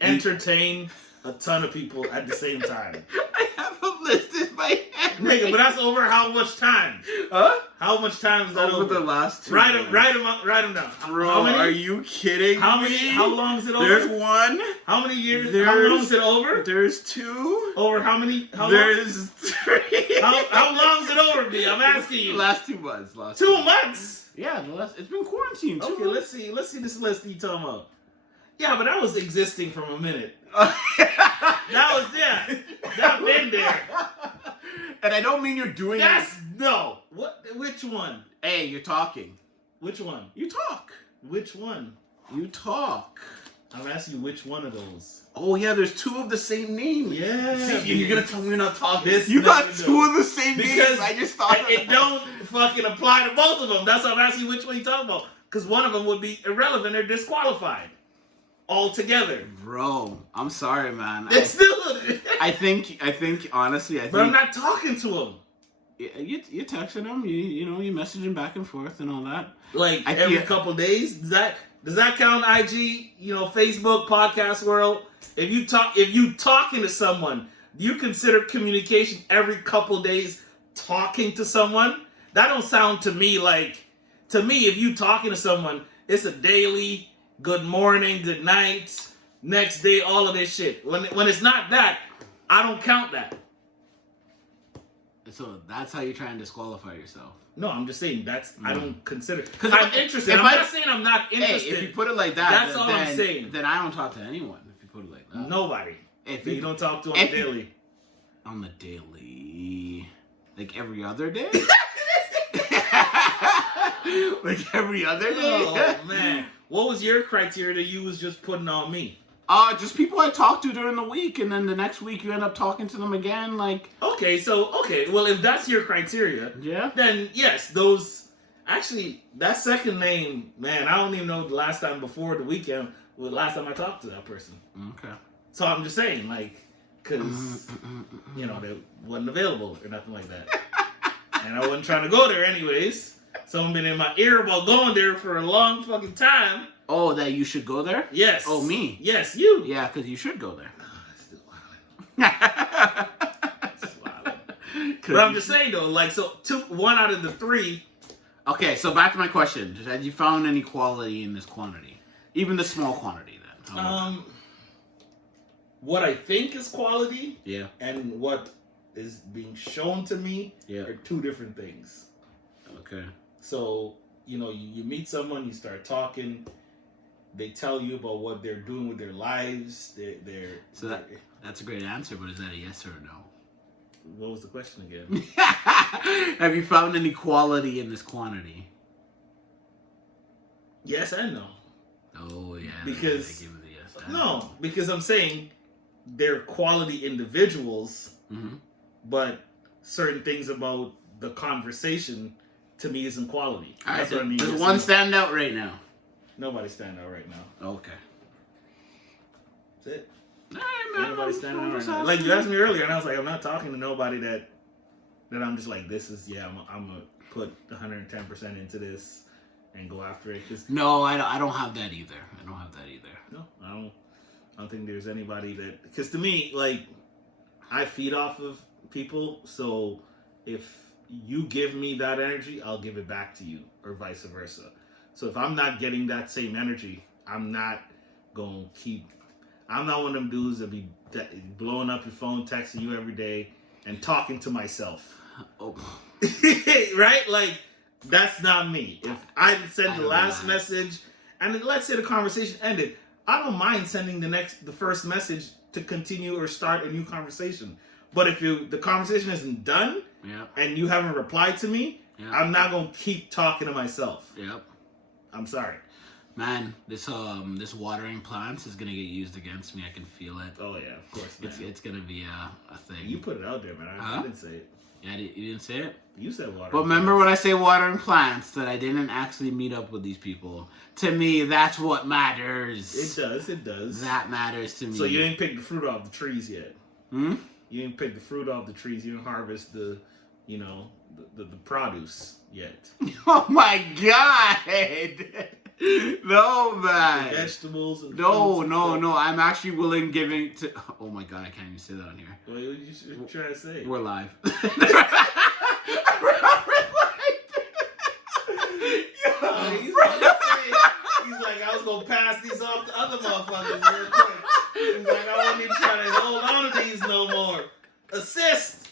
entertain a ton of people at the same time. I have a list in my head. Nigga, but that's over how much time? Huh? How much time is that over? The last 2 Write them down. Bro, are you kidding me? How long is it over? There's 1. How many years? How long is it over? There's 2. Over how many? There's 3. How long's it over me? I'm asking you. Last 2 months. 2 months? Yeah, it's been quarantine. Okay, let's see this list you talking about. Yeah, but that was existing from a minute. That been there. And I don't mean you're doing no. What? Which one? Hey, you're talking. Which one? You talk. Which one? You talk. I'm asking you which one of those. Oh yeah, there's 2 of the same name. Yeah. See, you're gonna tell me you're not talking. You got 2 of the same names. I just thought it don't fucking apply to both of them. That's why I'm asking you which one you talking about. Because one of them would be irrelevant or disqualified altogether. Bro, I'm sorry, man. I think honestly, But I'm not talking to him. You texting him, you know, you messaging back and forth and all that. Like every couple days. Does that count? IG, you know, Facebook, podcast world. If you talking to someone, do you consider communication every couple days talking to someone? That don't sound to me like. To me, if you talking to someone, it's a daily good morning, good night, next day, all of this shit. When it's not that, I don't count that. So that's how you're trying to disqualify yourself. No, I'm just saying I don't consider. Because I'm interested. I'm not saying I'm not interested. Hey, if you put it like that, that's all I'm saying. Then I don't talk to anyone. If you put it like that, nobody. If you don't talk to on the daily. On the daily, like every other day. Like every other day. Oh man, what was your criteria that you was just putting on me? Just people I talked to during the week, and then the next week you end up talking to them again. Like, well, if that's your criteria, then yes, those. Actually, that second name, man, I don't even know the last time before the weekend was the last time I talked to that person. Okay. So I'm just saying, like, because you know they wasn't available or nothing like that, and I wasn't trying to go there anyways. Someone been in my ear about going there for a long fucking time. Oh, that you should go there? Yes. Oh, me? Yes, you. Yeah, because you should go there. Still wildin'. But I'm just saying though, like, so 1 out of the 3. Okay, so back to my question: have you found any quality in this quantity, even the small quantity? Then. What I think is quality, and what is being shown to me, are 2 different things. Okay. So, you know, you meet someone, you start talking, they tell you about what they're doing with their lives. That's a great answer, but is that a yes or a no? What was the question again? Have you found any quality in this quantity? Yes and no. Oh, yeah. Because, because I'm saying they're quality individuals, but certain things about the conversation to me isn't quality. All right, that's what I mean. Does one stand out right now? Nobody's standing out right now. Okay. That's it. All right, man. Nobody's standing out right now. Like you asked me earlier, and I was like, I'm not talking to nobody that I'm just like, this is, I'm going to put 110% into this and go after it. Cause no, I don't have that either. No, I don't think there's anybody that, because to me, like, I feed off of people, so if you give me that energy, I'll give it back to you, or vice versa. So if I'm not getting that same energy, I'm not going to keep... I'm not one of them dudes that be blowing up your phone, texting you every day, and talking to myself. Oh. Right? Like, that's not me. If I send the last message, and then let's say the conversation ended, I don't mind sending the first message to continue or start a new conversation. But if the conversation isn't done, and you haven't replied to me, I'm not going to keep talking to myself. Yep. I'm sorry. Man, this watering plants is gonna get used against me. I can feel it. Oh yeah, of course. It's gonna be a thing. You put it out there, man. I didn't say it. Yeah, you didn't say it? You said watering. But remember when I say watering plants, that I didn't actually meet up with these people. To me, that's what matters. It does. That matters to me. So you ain't picked the fruit off the trees yet. Hmm? You ain't picked the fruit off the trees. You didn't harvest the produce yet. Oh my God! No, man. Vegetables and no. I'm actually willing giving to... Oh my God, I can't even say that on here. Well, you should try to say it. We're live. He's like, I was going to pass these off to other motherfuckers real quick. He's like, I wasn't even trying to hold on to these no more. Assist!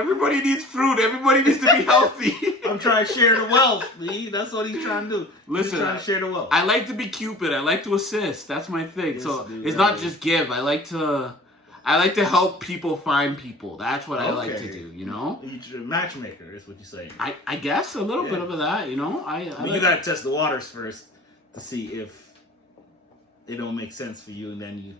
everybody needs fruit. Everybody needs to be healthy. I'm trying to share the wealth, B. That's what he's trying to do. Listen, he's trying to share the wealth. I like to be Cupid. I like to assist. That's my thing. Yes, so dude, it's not just give. I like to help people find people. That's what I like to do. You know, you're a matchmaker is what you're saying. I guess a little bit of that. You know, you gotta test the waters first to see if it don't make sense for you, and then you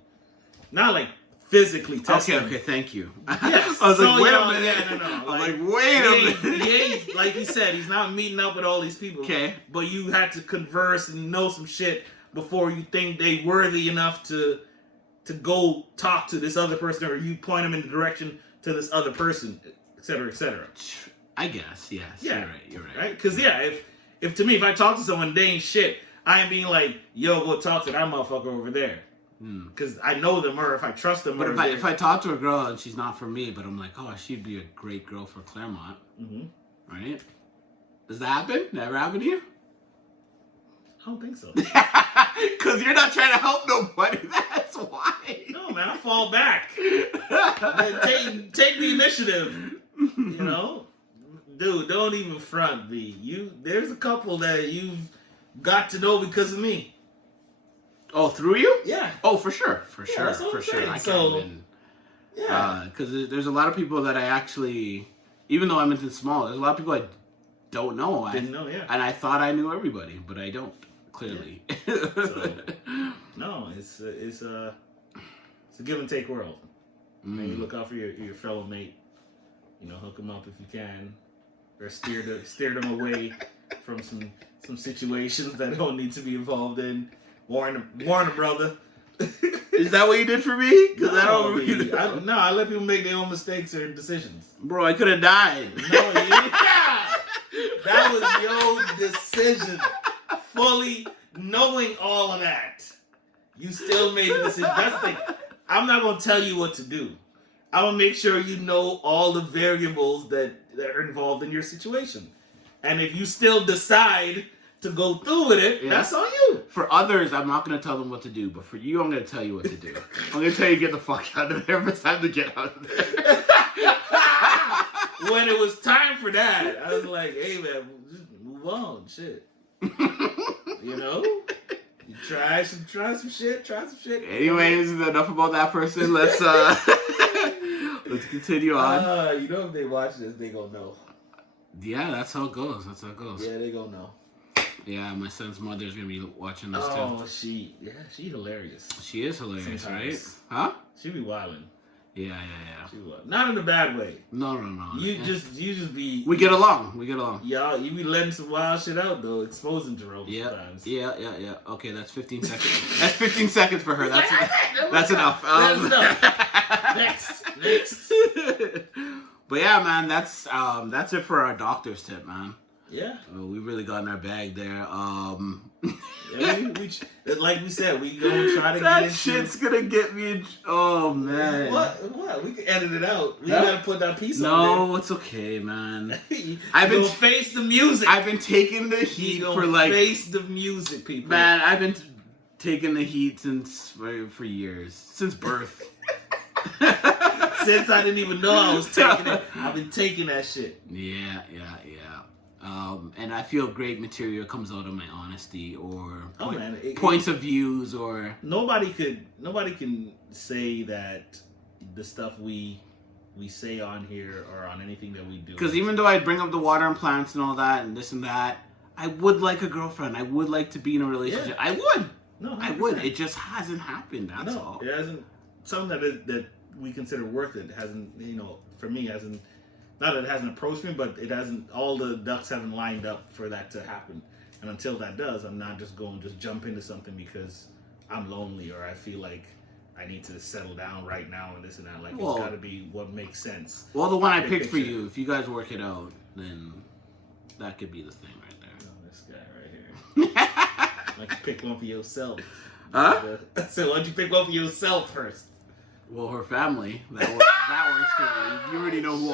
not like physically test them. Okay, thank you. Yes. I was so, like, wait a minute. Yeah, no. I'm like, wait a minute. Yeah, like you said, he's not meeting up with all these people. Okay. But you had to converse and know some shit before you think they worthy enough to go talk to this other person, or you point them in the direction to this other person, et cetera, et cetera. I guess, yes. Yeah. You're right. Right? Because, if to me, if I talk to someone, they ain't shit, I ain't being like, yo, go talk to that motherfucker over there. Because I know them, or if I trust them. But if I talk to a girl and she's not for me, but I'm like, oh, she'd be a great girl for Claremont. Mm-hmm. Right? Does that happen? Never happen to you? I don't think so. Because you're not trying to help nobody. That's why. No, man, I fall back. Take the initiative. You know? Dude, don't even front, B. There's a couple that you've got to know because of me. Oh, through you? Yeah. Oh, for sure. For sure. I can't even. Yeah. Because there's a lot of people that I actually, even though I'm into small, there's a lot of people I don't know. Didn't know, yeah. And I thought I knew everybody, but I don't. Clearly. Yeah. No, it's a give and take world. And you look out for your fellow mate. You know, hook them up if you can, or steer them away from some situations that don't need to be involved in. Warn them, brother. Is that what you did for me? Because I let people make their own mistakes or decisions. Bro, I could have died. No, you didn't. That was your decision. Fully knowing all of that, you still made the decision. That's the thing. I'm not going to tell you what to do. I'm going to make sure you know all the variables that are involved in your situation. And if you still decide to go through with it, that's on you. For others, I'm not going to tell them what to do. But for you, I'm going to tell you what to do. I'm going to tell you to get the fuck out of there. It's time to get out of there. When it was time for that, I was like, hey, man, just move on. Shit. You know? You try some shit. Anyways, enough about that person. Let's continue on. You know, if they watch this, they gonna know. Yeah, that's how it goes. Yeah, they gonna know. Yeah, my son's mother's gonna be watching this too. Oh, she hilarious. She is hilarious, sometimes. Right? Huh? She be wildin'. Yeah. She not in a bad way. No. You just be. We get along. Y'all, you be letting some wild shit out though, exposing Jerome sometimes. Yeah. Okay, that's 15 seconds. That's 15 seconds for her. That's enough. Next. But yeah, man, that's it for our doctor's tip, man. Yeah. We really got in our bag there. Like we said, we gonna try to that get into... shit's gonna get me. Oh man. What? We can edit it out. We gotta put that piece on there. No, it's okay, man. I've been face the music. I've been taking the heat for like face the music, people. Man, I've been taking the heat for years, since birth. Since I didn't even know I was taking it, I've been taking that shit. Yeah. And I feel great material comes out of my honesty or points of views or nobody can say that the stuff we say on here or on anything that we do. Because even though I bring up the water and plants and all that and this and that, I would like a girlfriend. I would like to be in a relationship. Yeah. I would. No, 100%. I would. It just hasn't happened. That's all. It hasn't. Something that we consider worth it hasn't. For me, hasn't. Not that it hasn't approached me, but it hasn't. All the ducks haven't lined up for that to happen. And until that does, I'm not just going to jump into something because I'm lonely or I feel like I need to settle down right now and this and that. Like, it's got to be what makes sense. Well, the one I picked for you, if you guys work it out, then that could be the thing right there. Oh, this guy right here. Why don't you pick one for yourself? Huh? So why don't you pick one for yourself first? Well, her family. That works for me. You already know who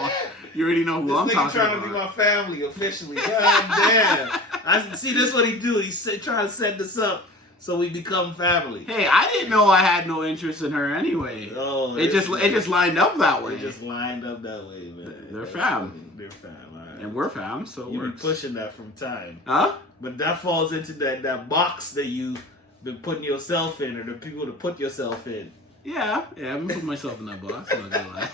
I'm talking about. Trying to be my family officially. God damn. I see. This is what he do. He's trying to set this up so we become family. Hey, I didn't know I had no interest in her anyway. Oh, it just lined up that way. It just lined up that way, man. They're fam. Funny. They're fam, all right. And we're fam, so you we're pushing that from time. Huh? But that falls into that box that you've been putting yourself in, or the people to put yourself in. Yeah, I'm putting myself in that box. I'm not gonna lie.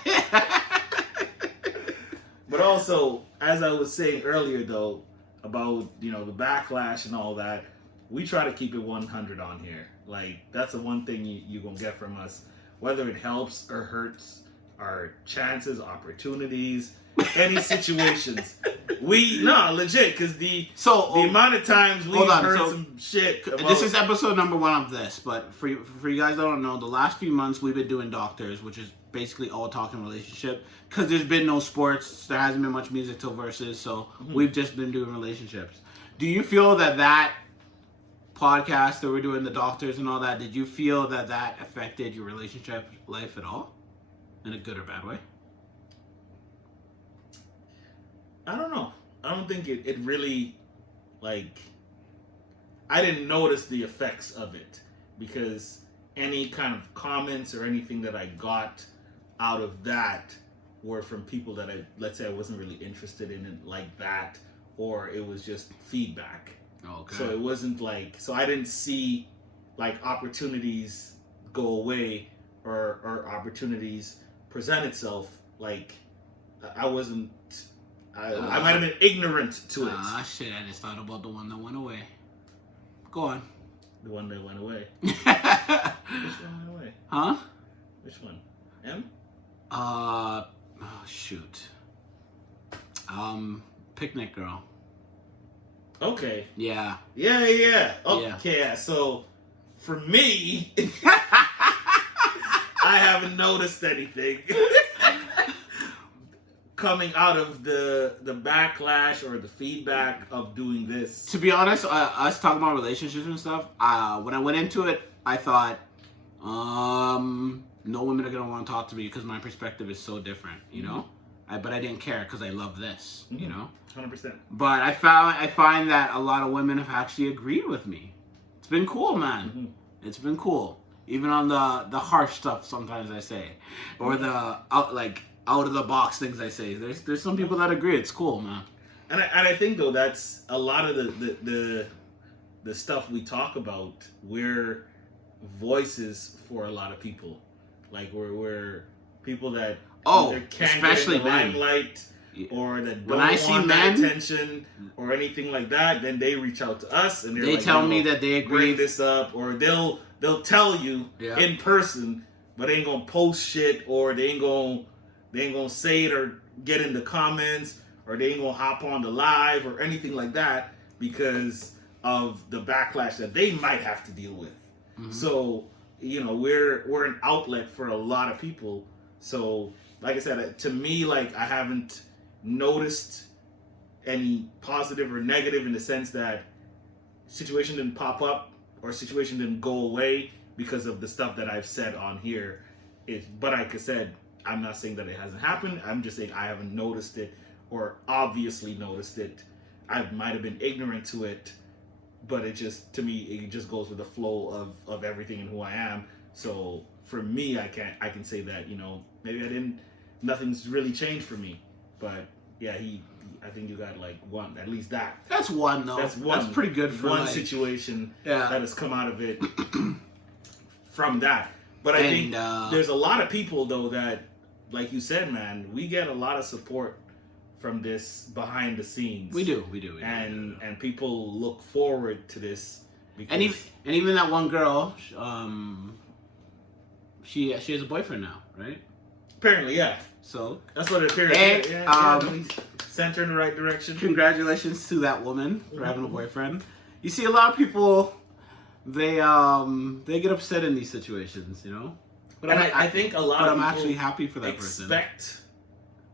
But also, as I was saying earlier, though, about the backlash and all that, we try to keep it 100 on here. Like, that's the one thing you're gonna get from us, whether it helps or hurts our chances, opportunities, any situations. Legit, because the amount of times we've heard some shit. This is episode number 1 of this, but for you guys that don't know, the last few months we've been doing Doctors, which is basically all talking relationship, because there's been no sports, there hasn't been much music till Versus, so we've just been doing relationships. Do you feel that podcast that we're doing, the Doctors and all that, did you feel that affected your relationship life at all? In a good or bad way? I don't know. I don't think it really, like, I didn't notice the effects of it, because any kind of comments or anything that I got out of that were from people that let's say I wasn't really interested in it like that, or it was just feedback. Okay. So it wasn't like, so I didn't see like opportunities go away or opportunities present itself. Like, I wasn't, I might have been ignorant to it. Shit, I just thought about the one that went away. Go on. The one that went away. Which one went away? Huh? Which one? M? Oh, shoot. Picnic Girl. Okay. Yeah. Yeah. Okay, yeah. So, for me, I haven't noticed anything coming out of the backlash or the feedback of doing this. To be honest, us talking about relationships and stuff, when I went into it, I thought, no women are going to want to talk to me because my perspective is so different, you know? But I didn't care because I love this, you know? 100%. But I find that a lot of women have actually agreed with me. It's been cool, man. It's been cool. Even on the harsh stuff sometimes I say. Or the out of the box things I say. There's some people that agree. It's cool, man. And I think though that's a lot of the stuff we talk about. We're voices for a lot of people. Like we're people that either can't especially get in the limelight, or that don't want that attention or anything like that. Then they reach out to us and they tell me that they agree. Bring this up, or they'll tell you in person, but they ain't gonna post shit, or they ain't gonna say it or get in the comments, or they ain't gonna hop on the live or anything like that because of the backlash that they might have to deal with. So, we're an outlet for a lot of people. So, like I said, to me, like, I haven't noticed any positive or negative in the sense that situation didn't pop up or situation didn't go away because of the stuff that I've said on here. But like I said, I'm not saying that it hasn't happened. I'm just saying I haven't noticed it or obviously noticed it. I might have been ignorant to it, but it just, to me, it just goes with the flow of everything and who I am. So for me, I can say that, maybe nothing's really changed for me. But yeah, I think you got like one, at least that. That's one though. That's one. That's pretty good for one situation that has come out of it from that. But I think there's a lot of people though that, like you said, man, we get a lot of support from this behind the scenes. We do. And people look forward to this. And even that one girl, she has a boyfriend now, right? Apparently, yeah. So that's what it appears. And, sent her in the right direction. Congratulations to that woman for having a boyfriend. You see, a lot of people, they get upset in these situations, But I think a lot of people actually happy for that person. Expect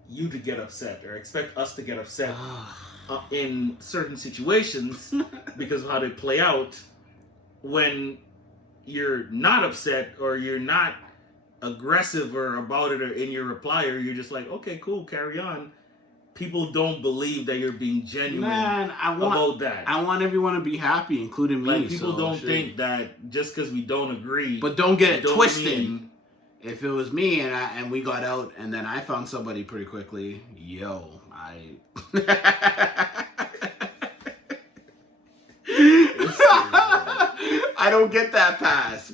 you to get upset, or expect us to get upset in certain situations because of how they play out. When you're not upset or you're not aggressive or about it or in your reply, or you're just like, okay, cool, carry on. people don't believe that you're being genuine about that. I want everyone to be happy, including me. Like, people don't think that just because we don't agree. But don't get it twisted. If it was me and we got out and then I found somebody pretty quickly, I don't get that pass.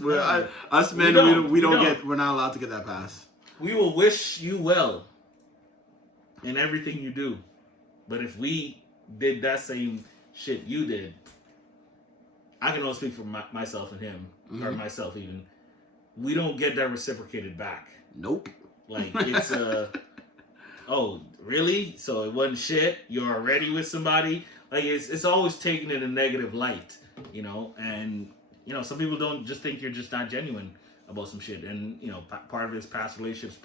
Us men, we're not allowed to get that pass. We will wish you well in everything you do. But if we did that same shit you did, I can only speak for myself and him, or myself even. We don't get that reciprocated back. Nope. Like, it's oh, really? So it wasn't shit? You're already with somebody? Like, it's always taken in a negative light, you know? And, you know, some people don't just think you're just not genuine about some shit. And, you know, part of it's past relationships,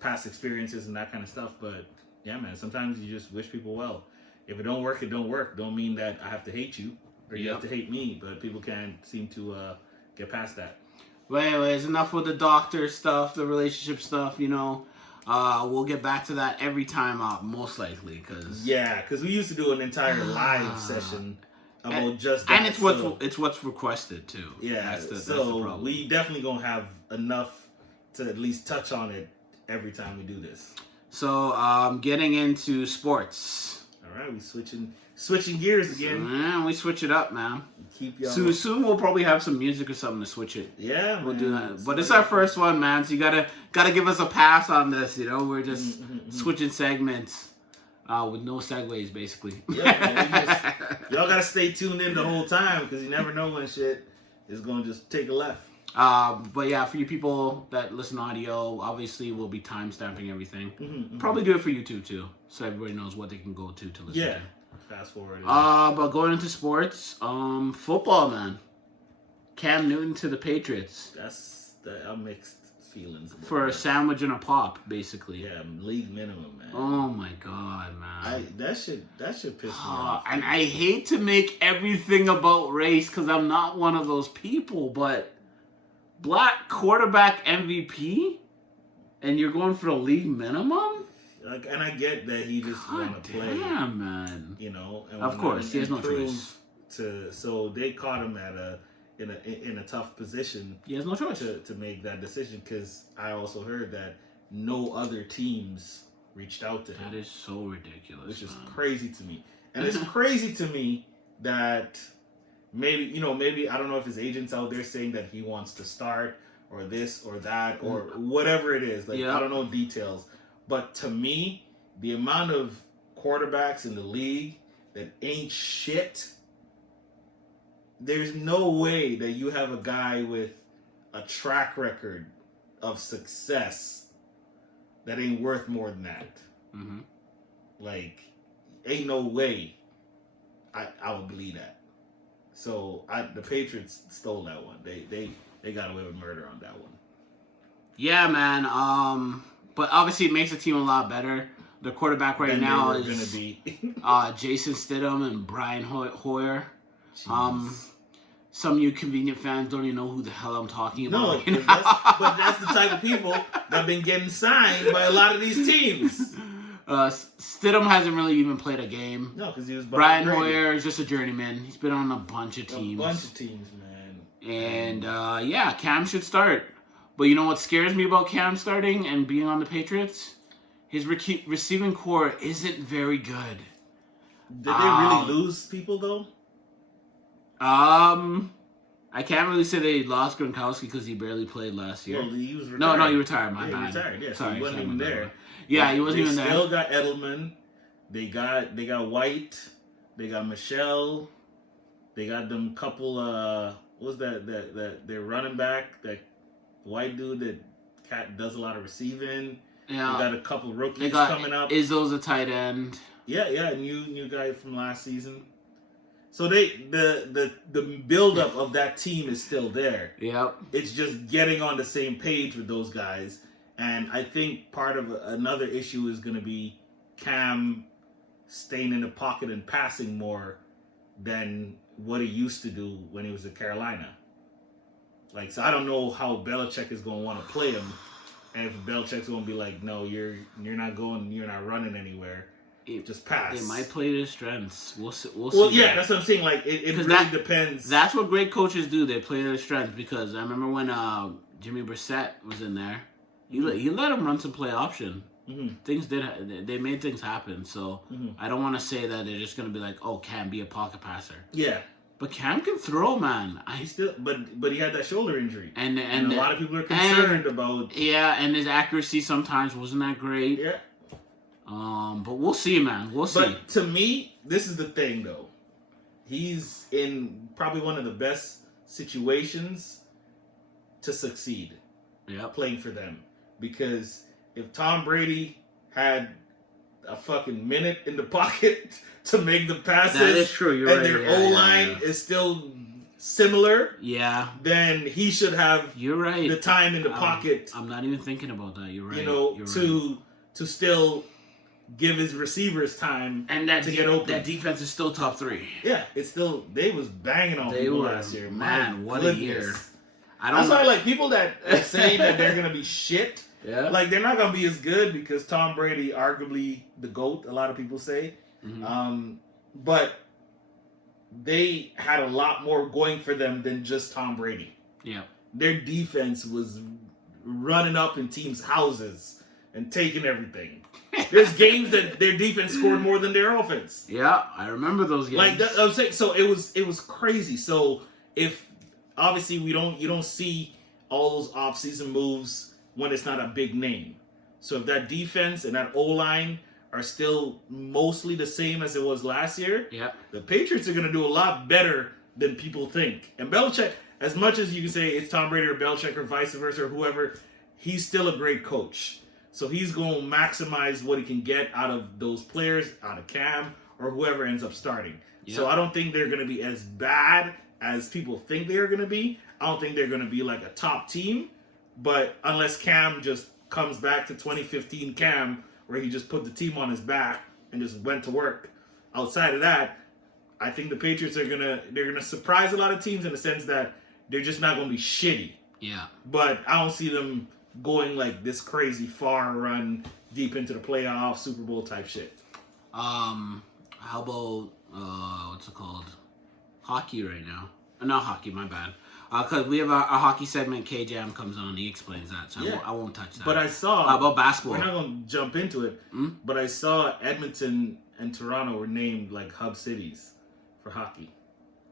past experiences and that kind of stuff. But, yeah, man, sometimes you just wish people well. If it don't work, it don't work. Don't mean that I have to hate you or you have to hate me. But people can't seem to get past that. Well, anyways, enough with the doctor stuff, the relationship stuff, you know. We'll get back to that every time out, most likely, because we used to do an entire live session about just that. And it's what's requested too. Yeah, that's the problem. We definitely gonna have enough to at least touch on it every time we do this. So, getting into sports. All right, we switching gears again. Man, we switch it up, man. Keep y'all. Soon we'll probably have some music or something to switch it. Yeah, we'll do that. But it's our first one, man. So you gotta give us a pass on this. You know, we're just switching segments with no segues, basically. Yeah, man, y'all gotta stay tuned in the whole time because you never know when shit is gonna just take a left. But yeah, for you people that listen to audio, obviously we'll be time-stamping everything. Probably do it for YouTube too, so everybody knows what they can go to listen to. Fast forward. But going into sports, football, man. Cam Newton to the Patriots. I'm mixed feelings about for that. A sandwich and a pop, basically. Yeah, league minimum, man. Oh my god, man. That should piss me off. And I hate to make everything about race because I'm not one of those people, but black quarterback MVP, and you're going for the league minimum. And I get that he just want to play. Damn, man. You know, and of course he has no choice. So they caught him in a tough position. He has no choice to make that decision because I also heard that no other teams reached out to him. That is so ridiculous, which is crazy to me. And it's crazy to me that maybe I don't know if his agent's out there saying that he wants to start or this or that or whatever it is. Like I don't know details. But to me, the amount of quarterbacks in the league that ain't shit, there's no way that you have a guy with a track record of success that ain't worth more than that. Mm-hmm. Like, ain't no way I would believe that. So the Patriots stole that one. They got away with murder on that one. Yeah, man. But obviously, it makes the team a lot better. The quarterback right now is going to be Jason Stidham and Brian Hoyer. Some of you convenient fans don't even know who the hell I'm talking about. No, but that's the type of people that have been getting signed by a lot of these teams. Stidham hasn't really even played a game. No, because he was Brian Hoyer is just a journeyman. He's been on a bunch of teams. Man. And Cam should start. But you know what scares me about Cam starting and being on the Patriots? His receiving core isn't very good. Did they really lose people, though? I can't really say they lost Gronkowski because he barely played last year. Well, he was retired. No, he retired. My bad. He retired, yeah. Sorry, so he wasn't even there. Yeah, he wasn't even there. They still got Edelman. They got White. They got Michelle. They got them couple, what was that their running back, that white dude that does a lot of receiving. Yeah. They got a couple rookies coming up. Izzo's a tight end. Yeah, new guy from last season. So the buildup of that team is still there. Yep. It's just getting on the same page with those guys. And I think part of another issue is going to be Cam staying in the pocket and passing more than what he used to do when he was at Carolina. Like, so I don't know how Belichick is going to want to play him. And if Belichick's going to be like, no, you're not going, you're not running anywhere. just pass. They might play their strengths. We'll see. Well, yeah, that's what I'm saying. Like, it really depends. That's what great coaches do. They play their strengths, because I remember when Jimmy Brissett was in there, he let him run some play option. Mm-hmm. They made things happen. So I don't want to say that they're just going to be like, oh, Cam, be a pocket passer. Yeah. But Cam can throw, man. But he had that shoulder injury, and a lot of people are concerned about. Yeah, and his accuracy sometimes wasn't that great. Yeah. But we'll see, man. We'll see. But to me, this is the thing, though. He's in probably one of the best situations to succeed. Yeah. Playing for them, because if Tom Brady had a fucking minute in the pocket to make the passes, that is true. You're and right. Their O-line is still similar, then he should have the time in the pocket. I'm not even thinking about that. You're right. To still give his receivers time to get open. That defense is still top 3. Yeah, it's still, they was banging on people last year. Man, what a year. That's why, like, people that are saying that they're going to be shit, like, they're not going to be as good, because Tom Brady, arguably the GOAT, a lot of people say. Mm-hmm. But they had a lot more going for them than just Tom Brady. Yeah. Their defense was running up in teams' houses and taking everything. There's games that their defense scored more than their offense. Yeah, I remember those games. Like that, I'm saying, so it was crazy. So if obviously you don't see all those off-season moves when it's not a big name. So if that defense and that O-line are still mostly the same as it was last year, the Patriots are going to do a lot better than people think. And Belichick, as much as you can say it's Tom Brady or Belichick or vice versa or whoever, he's still a great coach. So he's going to maximize what he can get out of those players, out of Cam, or whoever ends up starting. Yep. So I don't think they're going to be as bad as people think they're going to be. I don't think they're going to be like a top team. But unless Cam just comes back to 2015 Cam, where he just put the team on his back and just went to work. Outside of that, I think the Patriots they're gonna surprise a lot of teams in the sense that they're just not gonna be shitty. Yeah. But I don't see them going like this crazy far run deep into the playoffs, Super Bowl type shit. How about what's it called? Hockey right now. Not hockey, my bad. Because we have a hockey segment, K-Jam comes on, he explains that, so I won't touch that. But I saw... How about basketball? We're not going to jump into it, but I saw Edmonton and Toronto were named like hub cities for hockey.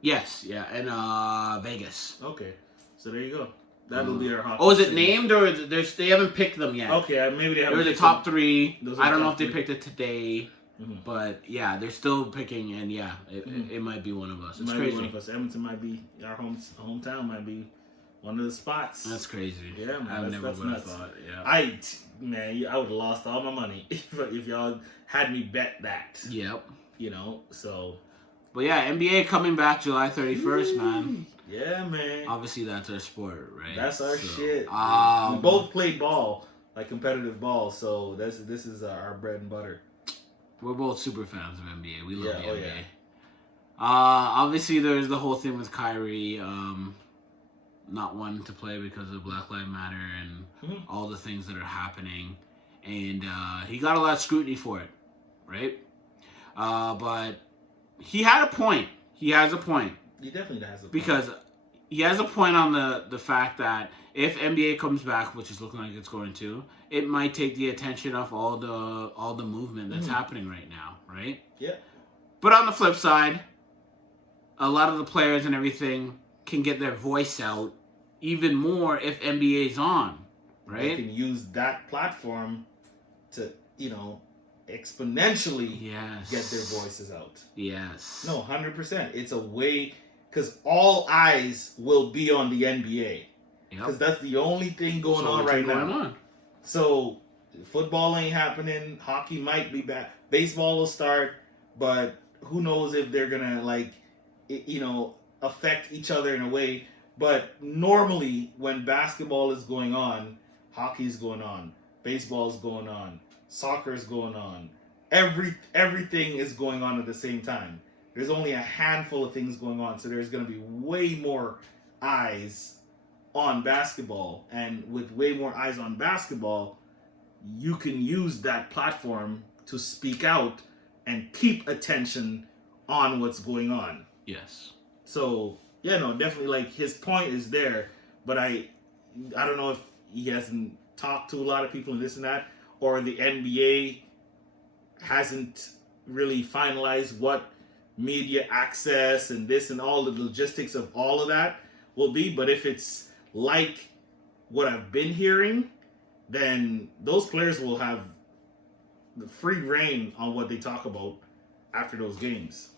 Yes, yeah, and Vegas. Okay, so there you go. That'll be our hockey. Oh, is it named, or they haven't picked them yet? Okay, maybe they haven't. They're the top 3. I don't know if they picked it today. Mm-hmm. But yeah, they're still picking, and it might be one of us. It's crazy. Be one of us. Edmonton might be our hometown. Might be one of the spots. That's crazy. Yeah, man. I never would have thought. Yeah. I would have lost all my money if y'all had me bet that. Yep. So. But yeah, NBA coming back July 31st, man. Yeah, man. Obviously, that's our sport, right? That's our shit. We both played ball, like competitive ball. So this is our bread and butter. We're both super fans of NBA. We love the NBA. Yeah. Obviously, there's the whole thing with Kyrie not wanting to play because of Black Lives Matter and all the things that are happening. And he got a lot of scrutiny for it, right? But he had a point. He has a point. He definitely has a point. Because he has a point on the fact that if NBA comes back, which is looking like it's going to, it might take the attention off all the movement that's happening right now, right? Yeah. But on the flip side, a lot of the players and everything can get their voice out even more if NBA's on, right? They can use that platform to, exponentially get their voices out. Yes. No, 100%. It's a way, because all eyes will be on the NBA. Because that's the only thing going on right now. So football ain't happening. Hockey might be back. Baseball will start, but who knows if they're gonna affect each other in a way. But normally, when basketball is going on, hockey's going on, baseball is going on, soccer is going on. Everything is going on at the same time. There's only a handful of things going on, so there's going to be way more eyes on basketball, and with way more eyes on basketball, you can use that platform to speak out and keep attention on what's going on. Yes. So yeah, no, definitely like his point is there, but I don't know if he hasn't talked to a lot of people and this and that, or the NBA hasn't really finalized what media access and this and all the logistics of all of that will be. But if it's like what I've been hearing, then those players will have the free reign on what they talk about after those games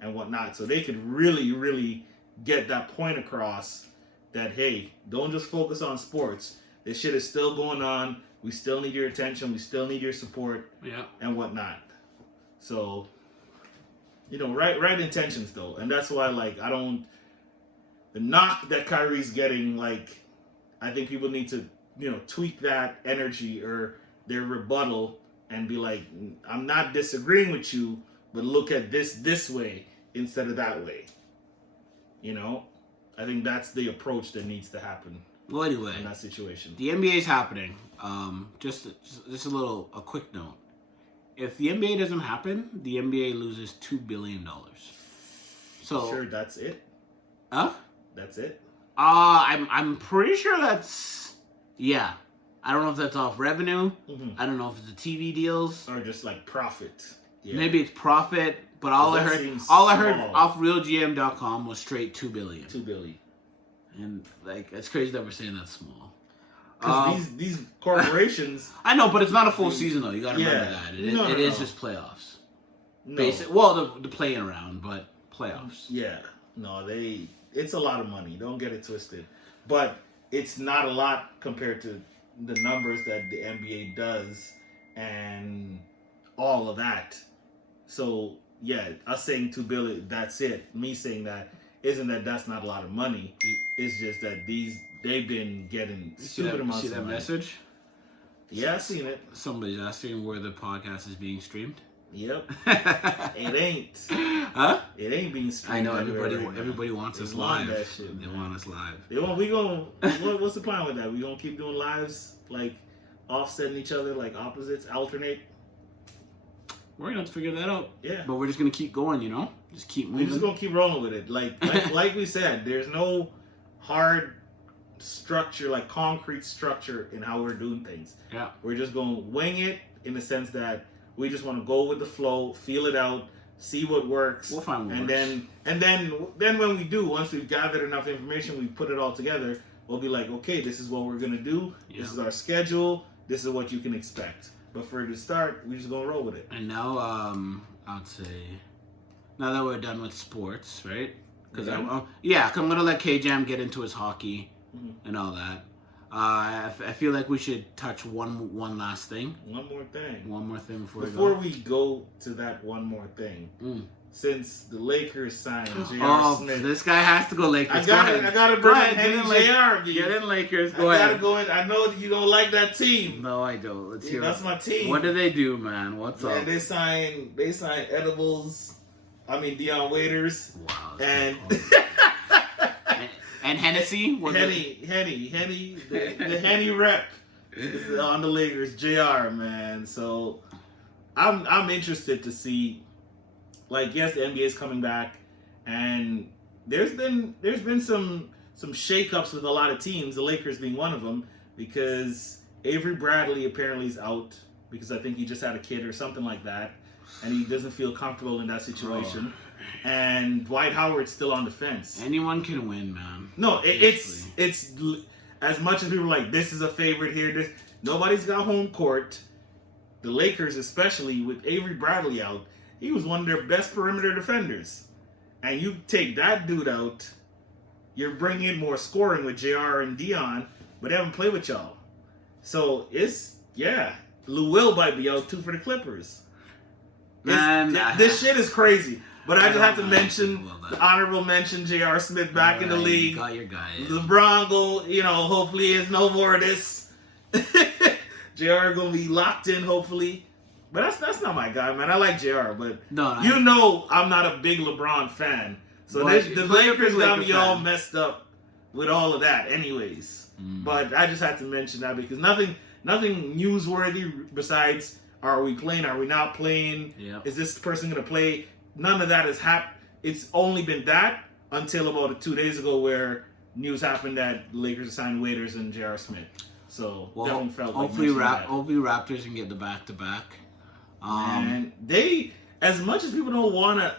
and whatnot. So they could really, really get that point across that, hey, don't just focus on sports. This shit is still going on. We still need your attention. We still need your support and whatnot. So, you know, right intentions though. And that's why, like, the knock that Kyrie's getting, like, I think people need to, you know, tweak that energy or their rebuttal and be like, I'm not disagreeing with you, but look at this way instead of that way. You know? I think that's the approach that needs to happen. Well, anyway, in that situation. The NBA is happening. Just a quick note. If the NBA doesn't happen, the NBA loses $2 billion. So sure, that's it? Huh? That's it? I'm pretty sure that's, yeah. I don't know if that's off revenue. Mm-hmm. I don't know if it's the TV deals or just like profit. Yeah. Maybe it's profit, but all I heard off RealGM.com was straight $2 billion. $2 billion. And like, it's crazy that we're saying that's small. Because these corporations, I know, but it's not a full season though. You got to remember that it is just playoffs. No. Well, the playing around, but playoffs. Yeah, no, it's a lot of money. Don't get it twisted, but it's not a lot compared to the numbers that the NBA does and all of that. So yeah, us saying $2 billion, that's it. Me saying that's not a lot of money. It's just that they've been getting stupid amounts of money. See that message? Yeah, I've seen it. Somebody's asking where the podcast is being streamed. Yep. It ain't. Huh? It ain't being streamed. I know everybody wants us live. That shit, they want us live. What's the plan with that? We gonna keep doing lives like offsetting each other, like opposites, alternate? We're gonna have to figure that out. Yeah. But we're just gonna keep going, you know? Just keep moving. We're just gonna keep rolling with it. Like we said, there's no hard structure, like concrete structure in how we're doing things. Yeah. We're just gonna wing it in the sense that we just want to go with the flow, feel it out, see what works. We'll find what and works. then when we do, once we've gathered enough information, we put it all together, we'll be like, okay, this is what we're gonna do. Yeah. This is our schedule. This is what you can expect. But for the start, we're just gonna roll with it. And now, I'd say, now that we're done with sports, right? Because I'm gonna let K-Jam get into his hockey and all that. I feel like we should touch one last thing. One more thing before we go to that one more thing. Since the Lakers signed J.R. Smith, this guy has to go Lakers. I gotta bring in J.R. Get in Lakers. Go ahead. I gotta go in. I know that you don't like that team. No, I don't. Let's hear. That's my team. What do they do, man? What's up? They signed Edibles. Dion Waiters. Wow. And and Hennessy. Henny. The Henny rep is on the Lakers. JR, man. So I'm interested to see. Like, yes, the NBA is coming back, and there's been some shakeups with a lot of teams. The Lakers being one of them, because Avery Bradley apparently is out because I think he just had a kid or something like that, and he doesn't feel comfortable in that situation. And Dwight Howard's still on the fence. Anyone can win, man. No, it's as much as people are like, this is a favorite here. Nobody's got home court. The Lakers, especially with Avery Bradley out, he was one of their best perimeter defenders. And you take that dude out, you're bringing in more scoring with JR and Dion, but they haven't played with y'all. So Lou Will might be out too for the Clippers. This shit is crazy. But I just have to mention the honorable mention, J.R. Smith back in the league. You got your guy. LeBron hopefully it's no more of this. J.R. gonna be locked in, hopefully. But that's not my guy, man. I like JR, but I'm not a big LeBron fan. So the Lakers got me all messed up with all of that anyways. But I just had to mention that because nothing newsworthy besides Are we playing? Are we not playing? Yeah. Is this person going to play? None of that has happened. It's only been that until about 2 days ago where news happened that the Lakers assigned Waiters and J.R. Smith. So definitely felt hopefully like hopefully Raptors can get the back-to-back. And they, as much as people don't want to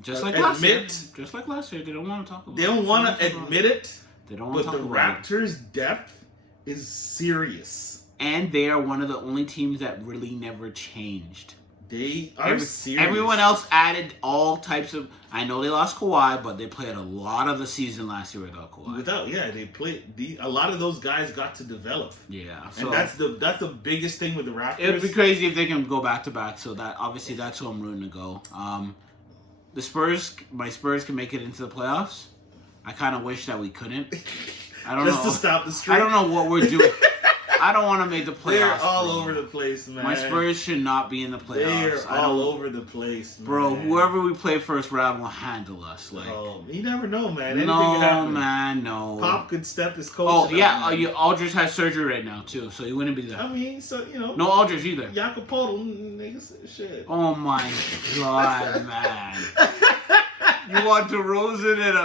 just like last year, they don't want to talk about it. They don't want to admit it. They don't want to talk about it. But the Raptors' depth is serious. And they are one of the only teams that really never changed. They are serious. Everyone else added all types of... I know they lost Kawhi, but they played a lot of the season last year without Kawhi. They played... A lot of those guys got to develop. Yeah. So, and that's the biggest thing with the Raptors. It would be crazy if they can go back-to-back, so that obviously that's who I'm rooting to go. The Spurs, my Spurs can make it into the playoffs. I kind of wish that we couldn't. I don't know. Just to stop the streak. I don't know what we're doing. I don't want to make the playoffs. They're all over the place, man. My Spurs should not be in the playoffs. They're all over the place, man. Bro, whoever we play first round will handle us. Like, you never know, man. Anything no, can happen. Man, no. Pop could step his coach. Oh, yeah. Aldridge has surgery right now, too, so he wouldn't be there. I mean, so, you know. No Aldridge either. Jakopoto, niggas, shit. Oh, my God, man. You want DeRozan and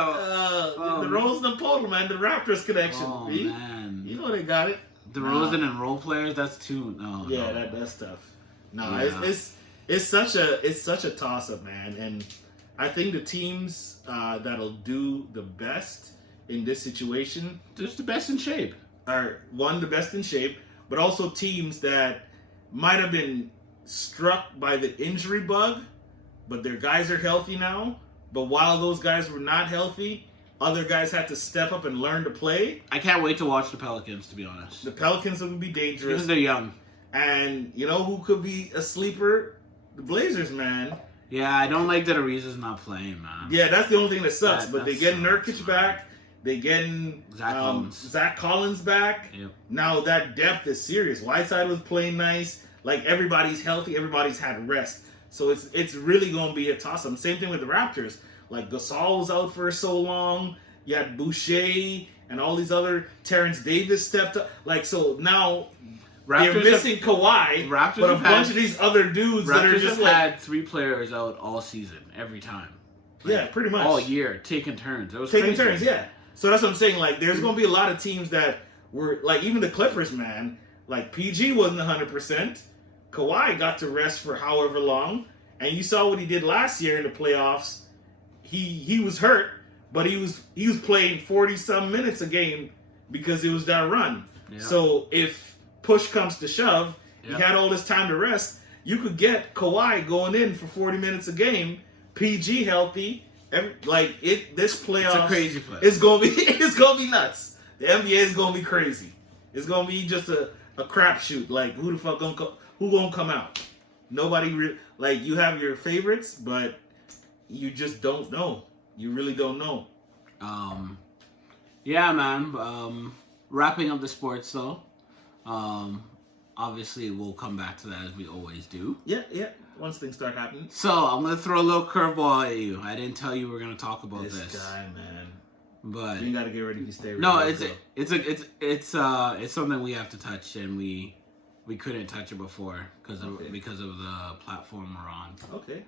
DeRozan and Portal, man. The Raptors connection. Oh, man. You know they got it. DeRozan and role players, that's too... No, yeah, no. That's tough. No, yeah. It's such a toss-up, man. And I think the teams that'll do the best in this situation... Just the best in shape. Are, one, the best in shape, but also teams that might have been struck by the injury bug, but their guys are healthy now. But while those guys were not healthy, other guys had to step up and learn to play. I can't wait to watch the Pelicans, to be honest. The Pelicans will be dangerous. Because they're young. And you know who could be a sleeper? The Blazers, man. Yeah, I don't like that Ariza's not playing, man. Yeah, that's the only thing that sucks. But they get Nurkic back. They getting Zach Collins back. Yep. Now that depth is serious. Whiteside was playing nice. Like, everybody's healthy. Everybody's had rest. So it's really going to be a toss-up. Same thing with the Raptors. Like, Gasol was out for so long. You had Boucher and all these other... Terrence Davis stepped up. Like, so now they're missing Kawhi. But a bunch of these other dudes that are just had 3 players out all season, every time. Like, yeah, pretty much. All year, taking turns. It was taking crazy. turns, yeah. So that's what I'm saying. Like, there's going to be a lot of teams that were... Like, even the Clippers, man. Like, PG wasn't 100%. Kawhi got to rest for however long. And you saw what he did last year in the playoffs. He was hurt, but he was playing 40-some minutes a game because it was that run. Yeah. So if push comes to shove, he had all this time to rest. You could get Kawhi going in for 40 minutes a game, PG healthy. This playoffs, it's a crazy play. It's gonna be nuts. The NBA is gonna be crazy. It's gonna be just a crapshoot. Like, who the fuck gonna come out? Nobody you have your favorites, but you just don't know. You really don't know. Yeah, man. Wrapping up the sports though. Obviously we'll come back to that as we always do. Yeah. Once things start happening. So I'm gonna throw a little curveball at you. I didn't tell you we're gonna talk about this. This guy, man. But you gotta get ready to stay. No, it's something we have to touch, and we couldn't touch it before because of the platform we're on. Okay.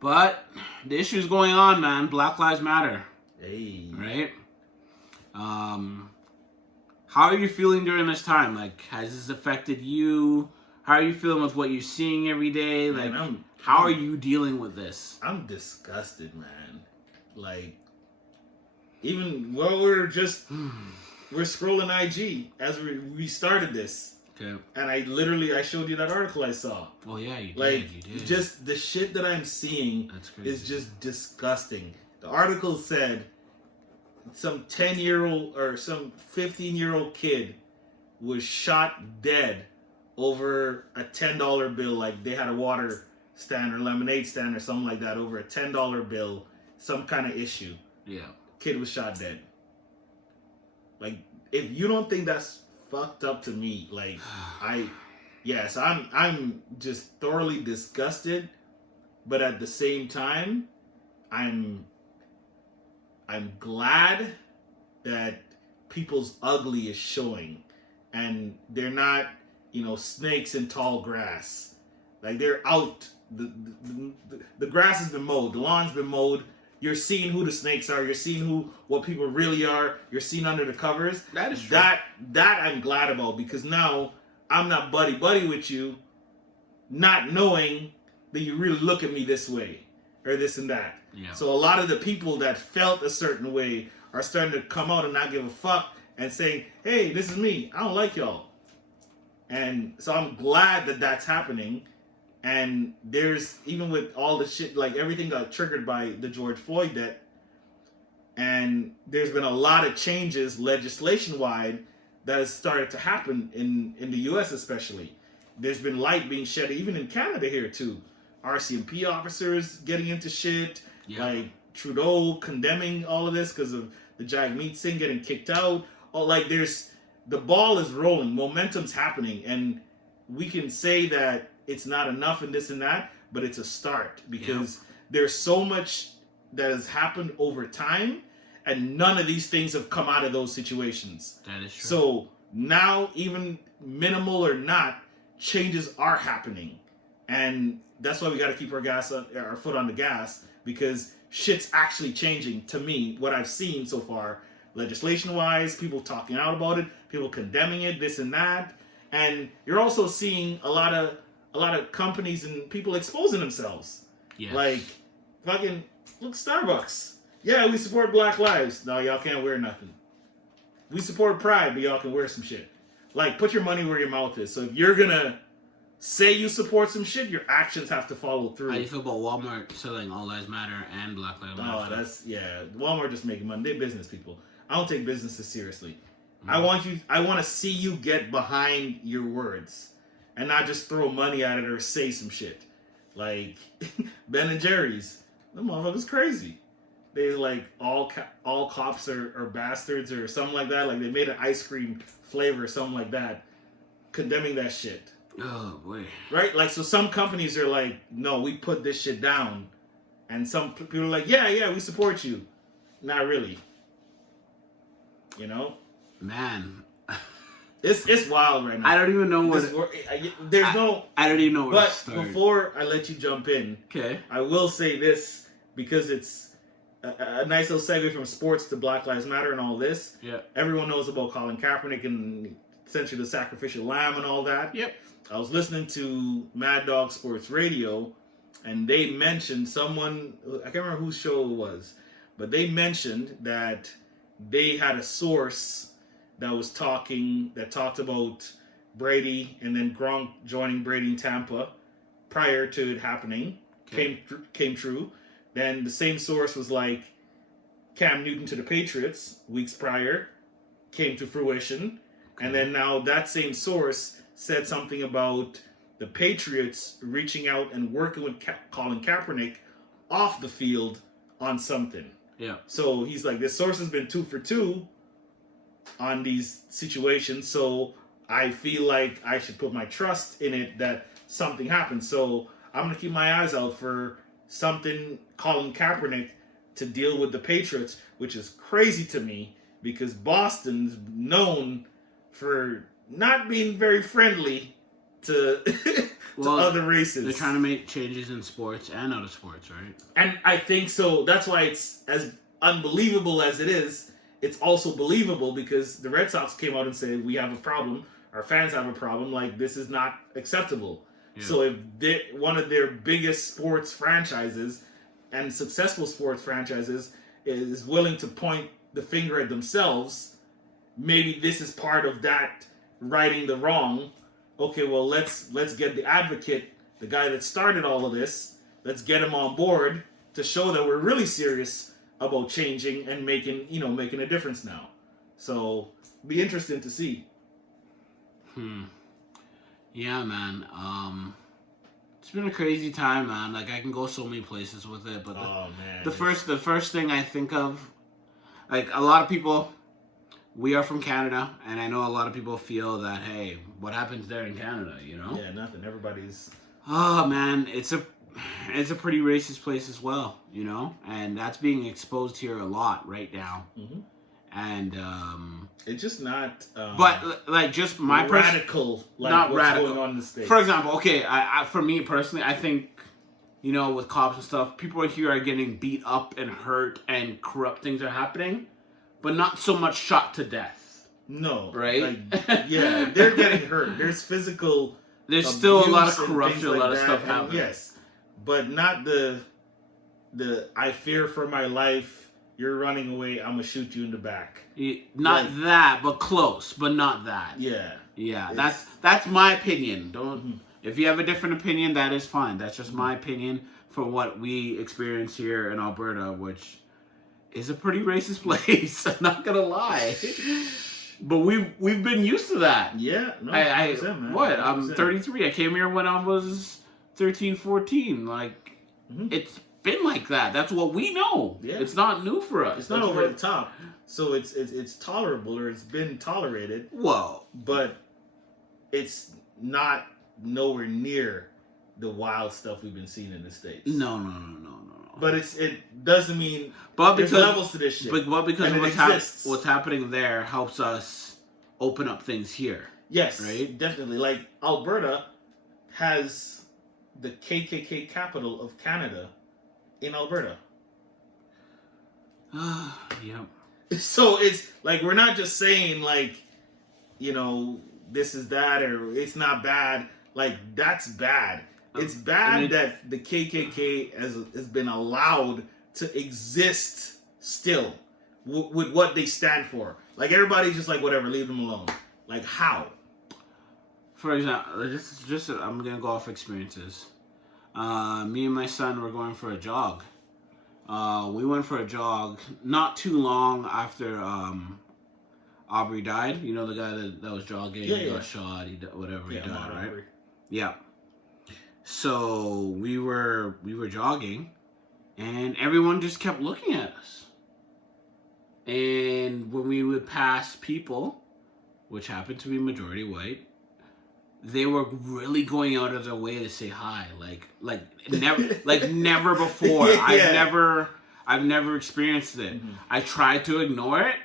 But the issue's going on, man. Black Lives Matter. Hey. Right? How are you feeling during this time? Like, has this affected you? How are you feeling with what you're seeing every day? Like, man, how are you dealing with this? I'm disgusted, man. Like, even we're scrolling IG as we started this. Okay. And I showed you that article I saw. Oh yeah, you did. Like, just the shit that I'm seeing is just disgusting. The article said some 10-year-old or some 15-year-old kid was shot dead over a $10 bill. Like, they had a water stand or lemonade stand or something like that over a $10 bill. Some kind of issue. Yeah. Kid was shot dead. Like, if you don't think that's fucked up to me, like, I'm just thoroughly disgusted, but at the same time, I'm glad that people's ugly is showing, and they're not, snakes in tall grass. Like they're out. The grass has been mowed. The lawn's been mowed. You're seeing who the snakes are. You're seeing what people really are. You're seeing under the covers. That is true. That I'm glad about, because now I'm not buddy with you, not knowing that you really look at me this way or this and that. Yeah. So a lot of the people that felt a certain way are starting to come out and not give a fuck and saying, hey, this is me. I don't like y'all. And so I'm glad that that's happening. And there's, even with all the shit, like everything got triggered by the George Floyd death. And there's been a lot of changes legislation-wide that has started to happen in the U.S. especially. There's been light being shed, even in Canada here too. RCMP officers getting into shit. Yeah. Like Trudeau condemning all of this because of the Jagmeet Singh getting kicked out. Oh, like the ball is rolling. Momentum's happening. And we can say that it's not enough and this and that, but it's a start, because there's so much that has happened over time, and none of these things have come out of those situations. That is true. So now, even minimal or not, changes are happening, and that's why we got to keep our foot on the gas, because shit's actually changing. To me, what I've seen so far, legislation-wise, people talking out about it, people condemning it, this and that, and you're also seeing a lot of companies and people exposing themselves. Yes. Like, fucking, look, Starbucks. Yeah, we support Black Lives. No, y'all can't wear nothing. We support Pride, but y'all can wear some shit. Like, put your money where your mouth is. So if you're gonna say you support some shit, your actions have to follow through. How do you feel about Walmart selling All Lives Matter and Black Lives Matter? Oh, Walmart just making money. They're business people. I don't take businesses seriously. Mm-hmm. I want to see you get behind your words and not just throw money at it or say some shit. Like, Ben and Jerry's. Them motherfuckers crazy. They like, all cops are bastards or something like that. Like, they made an ice cream flavor or something like that. Condemning that shit. Oh, boy. Right? Like, so some companies are like, no, we put this shit down. And some people are like, yeah, we support you. Not really. You know? Man. It's wild right now. I don't even know what... I don't even know where to start. But before I let you jump in, okay, I will say this, because it's a nice little segue from sports to Black Lives Matter and all this. Yeah. Everyone knows about Colin Kaepernick and essentially the sacrificial lamb and all that. Yep. I was listening to Mad Dog Sports Radio, and they mentioned someone, I can't remember whose show it was, but they mentioned that they had a source that talked about Brady and then Gronk joining Brady in Tampa prior to it happening. Okay. Came true. Then the same source was like Cam Newtow to the Patriots weeks prior, came to fruition. Okay. And then now that same source said something about the Patriots reaching out and working with Colin Kaepernick off the field on something. Yeah. So he's like, this source has been 2 for 2 on these situations, so I feel like I should put my trust in it that something happens. So I'm going to keep my eyes out for something Colin Kaepernick to deal with the Patriots, which is crazy to me, because Boston's known for not being very friendly to, to other races. They're trying to make changes in sports and out of sports, right? And I think so. That's why it's as unbelievable as it is. It's also believable, because the Red Sox came out and said, we have a problem. Our fans have a problem. Like, this is not acceptable. Yeah. So if one of their biggest sports franchises and successful sports franchises is willing to point the finger at themselves, maybe this is part of that righting the wrong. Okay, well, let's get the advocate, the guy that started all of this, let's get him on board to show that we're really serious about changing and making a difference now. So, be interesting to see. Yeah, man. It's been a crazy time, man. Like, I can go so many places with it, but the first thing I think of, like, a lot of people, we are from Canada, and I know a lot of people feel that, hey, what happens there in Canada, you know? Yeah, nothing. Everybody's... Oh, man, it's a pretty racist place as well, you know? And that's being exposed here a lot right now. Mm-hmm. and it's just not. But like, just my radical, like not what's radical. going on in the States. For example, okay, I for me personally, I think, you know, with cops and stuff, people here are getting beat up and hurt, and corrupt things are happening, but not so much shot to death. No, right? Like, yeah, they're getting hurt. There's physical. There's still a lot of abuse and corruption, things a lot like of that, stuff and happening. yes, but not the I fear for my life. You're running away. I'm gonna shoot you in the back. Not like, that, but close, but not that. Yeah, yeah. That's my opinion. Don't. If you have a different opinion, that is fine. That's just my opinion for what we experience here in Alberta, which is a pretty racist place. I'm not gonna lie. But we've been used to that. Yeah, no, man. What? I'm 33. I came here when I was 13, 14. Like, it's been like that. That's what we know. Yeah. It's not new for us. It's not over the top. So it's tolerable, or it's been tolerated. Well, but it's not nowhere near the wild stuff we've been seeing in the States. No. But it doesn't mean there's levels to this shit. But because what's happening there helps us open up things here. Yes, right? Definitely. Like, Alberta has the KKK capital of Canada in Alberta. Yep. So it's like, we're not just saying, like, you know, this is that, or it's not bad. Like, that's bad. It's bad that the KKK has been allowed to exist still with what they stand for. Like, everybody's just like, whatever, leave them alone. Like, how? For example, just I'm gonna go off experiences. Me and my son were going for a jog. We went for a jog not too long after Aubrey died. You know, the guy that was jogging, he got shot, he died, he died, right? Aubrey. Yeah. So we were jogging, and everyone just kept looking at us. And when we would pass people, which happened to be majority white, they were really going out of their way to say hi, like never before. Yeah. I've never experienced it. I tried to ignore it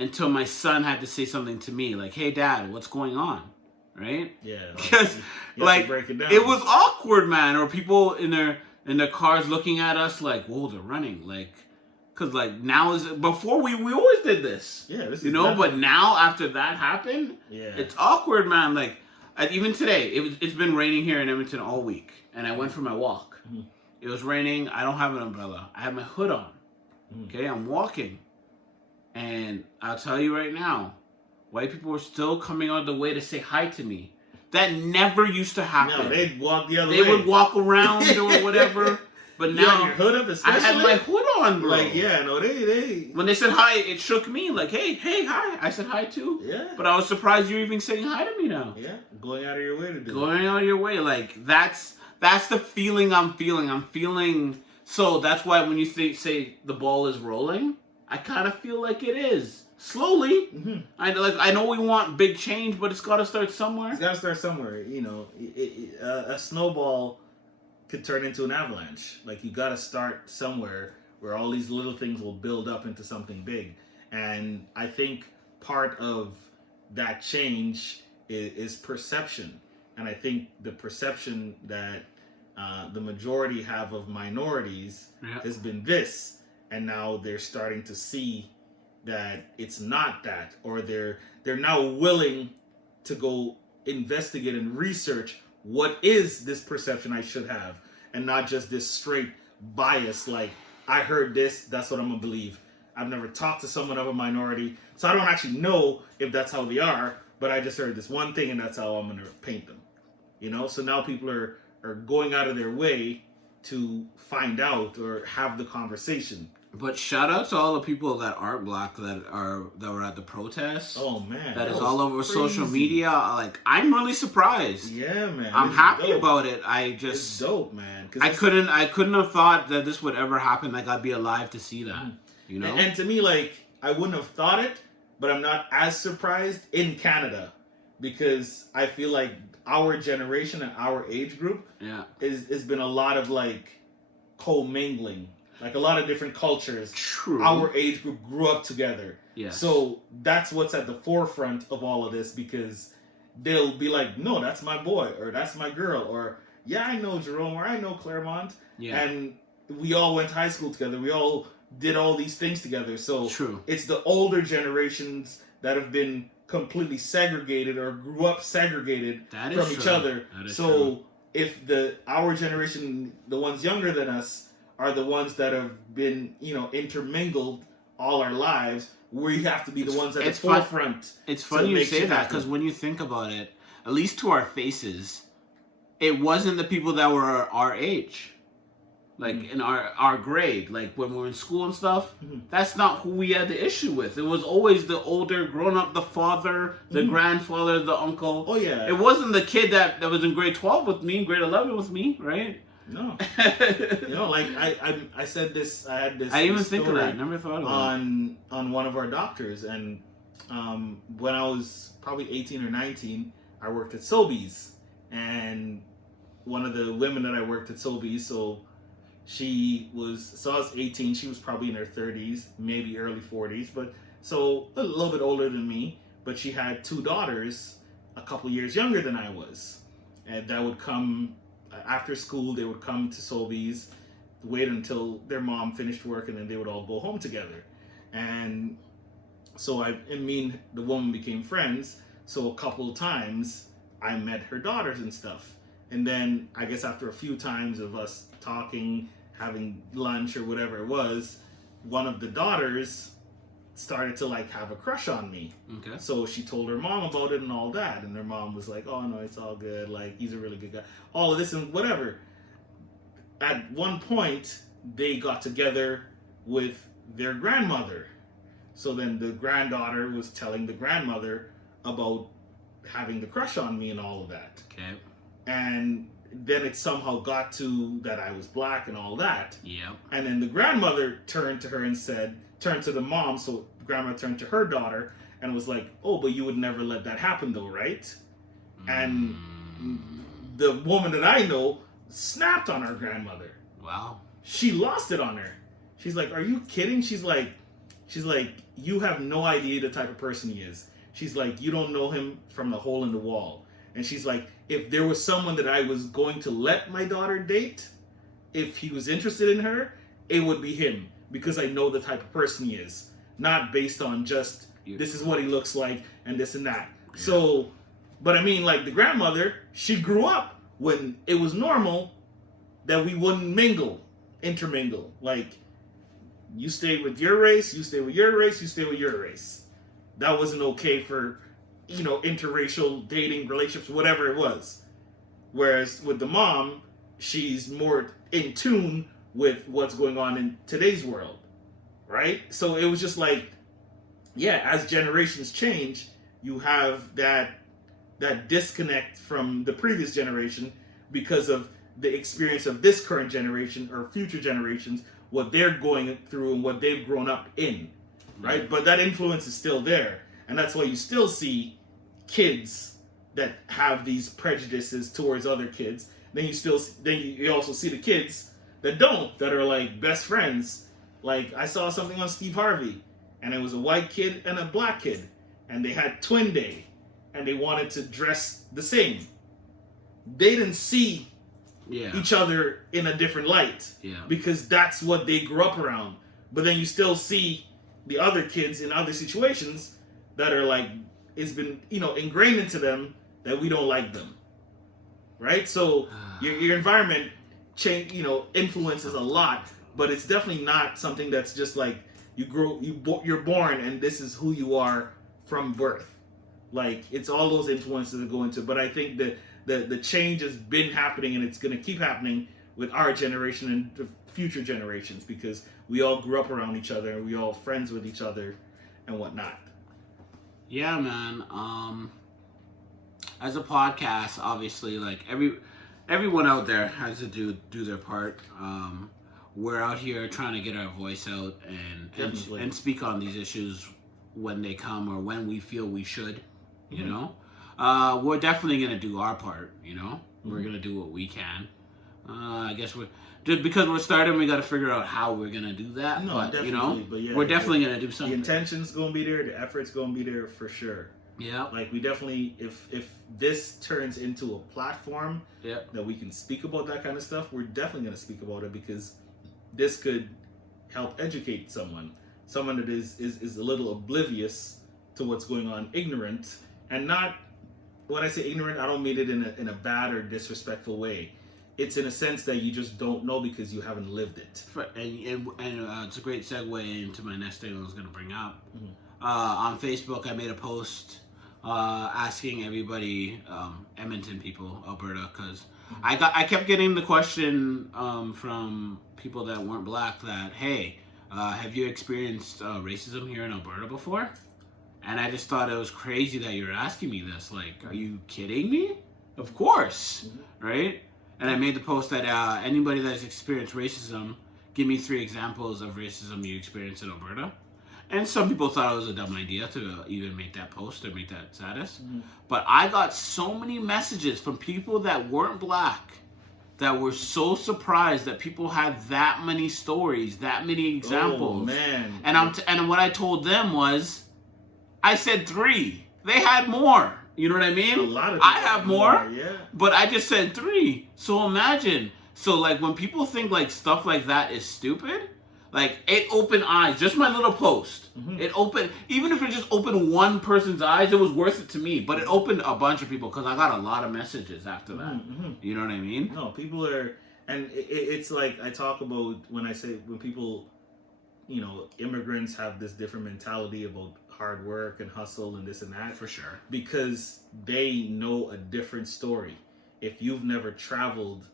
until my son had to say something to me, like, "Hey, Dad, what's going on?" Right? Yeah. Because like it was awkward, man. Or people in their cars looking at us like, "Whoa, they're running!" Like, because like now is before we always did this. Yeah, this is nothing. But now after that happened, it's awkward, man. Like, even today, it's been raining here in Edmonton all week, and I went for my walk. It was raining. I don't have an umbrella. I have my hood on. Okay, I'm walking, and I'll tell you right now, white people were still coming out of the way to say hi to me. That never used to happen. No, they'd walk the other way. They would walk around or whatever. But now your hood up, especially. I had my hood on, bro. Like, yeah, no, they. When they said hi, it shook me. Like, hey, hi. I said hi too. Yeah. But I was surprised you're even saying hi to me now. Yeah, going out of your way to do. Going out of your way, like that's the feeling I'm feeling. I'm feeling. So that's why when you say the ball is rolling, I kind of feel like it is. Slowly. I know we want big change, but it's got to start somewhere. It's got to start somewhere. You know, a snowball could turn into an avalanche. Like, you got to start somewhere where all these little things will build up into something big. And I think part of that change is perception. And I think the perception that the majority have of minorities has been this. And now they're starting to see that it's not that, or they're now willing to go investigate and research what is this perception I should have, and not just this straight bias, like, I heard this, that's what I'm gonna believe. I've never talked to someone of a minority, so I don't actually know if that's how they are, but I just heard this one thing and that's how I'm gonna paint them. You know, so now people are going out of their way to find out or have the conversation. But shout out to all the people that aren't black that were at the protests. Oh man, that is all over crazy. Social media. Like, I'm really surprised. Yeah, man, I'm happy about it. It's dope, man. I couldn't have thought that this would ever happen. Like, I'd be alive to see that. You know. And to me, like, I wouldn't have thought it, but I'm not as surprised in Canada, because I feel like our generation and our age group has been a lot of like co-mingling. Like a lot of different cultures. True. Our age group grew up together. Yes. So that's what's at the forefront of all of this, because they'll be like, no, that's my boy, or that's my girl, or yeah, I know Jerome, or I know Claremont. Yeah. And we all went to high school together. We all did all these things together. So True. It's the older generations that have been completely segregated or grew up segregated from each other. So true. If our generation, the ones younger than us, are the ones that have been, intermingled all our lives, we have to be the ones at the forefront. It's funny you say that, because when you think about it, at least to our faces, it wasn't the people that were our age. Like in our grade, like when we were in school and stuff, that's not who we had the issue with. It was always the older, grown up, the father, the grandfather, the uncle. Oh yeah. It wasn't the kid that was in grade 12 with me, grade 11 with me, right? No. Like I said this. I had this. I didn't even think of that. Never thought of that. On one of our doctors, and when I was probably 18 or 19, I worked at Sobeys, and one of the women that I worked at Sobeys, so I was 18, she was probably in her 30s, maybe early 40s, but so a little bit older than me, but she had 2 daughters a couple years younger than I was, and that would come after school. They would come to Sobeys, wait until their mom finished work, and then they would all go home together. And so me and the woman became friends, so a couple of times I met her daughters and stuff. And then I guess after a few times of us talking, having lunch or whatever it was, one of the daughters started to like have a crush on me. Okay. So she told her mom about it and all that, and her mom was like, "Oh no, it's all good. Like, he's a really good guy." All of this and whatever. At one point, they got together with their grandmother. So then the granddaughter was telling the grandmother about having the crush on me and all of that. Okay. And then it somehow got to that I was black and all that. Yep. And then the grandmother turned to her and turned to the mom, so grandma turned to her daughter and was like, "Oh, but you would never let that happen though, right?" And the woman that I know snapped on her grandmother. Wow. She lost it on her. She's like, "Are you kidding?" She's like, "You have no idea the type of person he is." She's like, "You don't know him from the hole in the wall." And she's like, "If there was someone that I was going to let my daughter date, if he was interested in her, it would be him, because I know the type of person he is, not based on just this is what he looks like and this and that." Yeah. So, but I mean, like the grandmother, she grew up when it was normal that we wouldn't intermingle. Like, you stay with your race, you stay with your race, you stay with your race. That wasn't okay for, interracial dating, relationships, whatever it was. Whereas with the mom, she's more in tune with what's going on in today's world, right? So it was just like, yeah, as generations change, you have that disconnect from the previous generation because of the experience of this current generation or future generations, what they're going through and what they've grown up in, right? But that influence is still there. And that's why you still see kids that have these prejudices towards other kids. Then you also see the kids that don't, that are like best friends. Like, I saw something on Steve Harvey, and it was a white kid and a black kid, and they had twin day, and they wanted to dress the same. They didn't see each other in a different light, because that's what they grew up around. But then you still see the other kids in other situations that are like, it's been, ingrained into them that we don't like them, right? So your environment change, influences a lot, but it's definitely not something that's just like you're born and this is who you are from birth. Like, it's all those influences that go into it. But I think that the change has been happening, and it's going to keep happening with our generation and the future generations, because we all grew up around each other and we all friends with each other and whatnot. Yeah, man. As a podcast, obviously, like everyone out there has to do their part. We're out here trying to get our voice out and speak on these issues when they come or when we feel we should. You know, we're definitely gonna do our part. We're gonna do what we can. I guess we're just because we're starting, we got to figure out how we're gonna do that. No, but definitely. But yeah, we're definitely gonna do something. The intention's gonna be there. The effort's gonna be there for sure. Yeah. Like we definitely, if this turns into a platform Yeah. that we can speak about that kind of stuff, we're definitely gonna speak about it because this could help educate someone that is a little oblivious to what's going on, ignorant, and not. When I say ignorant, I don't mean it in a bad or disrespectful way. It's in a sense that you just don't know because you haven't lived it. And it's a great segue into my next thing I was going to bring up. Mm-hmm. On Facebook, I made a post asking everybody, Edmonton people, Alberta, because I kept getting the question from people that weren't black that, hey, have you experienced racism here in Alberta before? And I just thought it was crazy that you're asking me this. Like, are you kidding me? Of course, right? And I made the post that anybody that's experienced racism, give me 3 examples of racism you experienced in Alberta. And some people thought it was a dumb idea to even make that post or make that status. Mm-hmm. But I got so many messages from people that weren't black that were so surprised that people had that many stories, that many examples. Oh, man. And what I told them was, I said 3. They had more. You know what I mean? A lot of people I have more, yeah. But I just said 3. So imagine. So like when people think like stuff like that is stupid, like it opened eyes. Just my little post. Mm-hmm. It opened, even if it just opened one person's eyes, it was worth it to me. But it opened a bunch of people because I got a lot of messages after that. Mm-hmm. You know what I mean? No, people are, and it's like I talk about when I say when people, immigrants have this different mentality about hard work and hustle and this and that. For sure. Because they know a different story. If you've never traveled,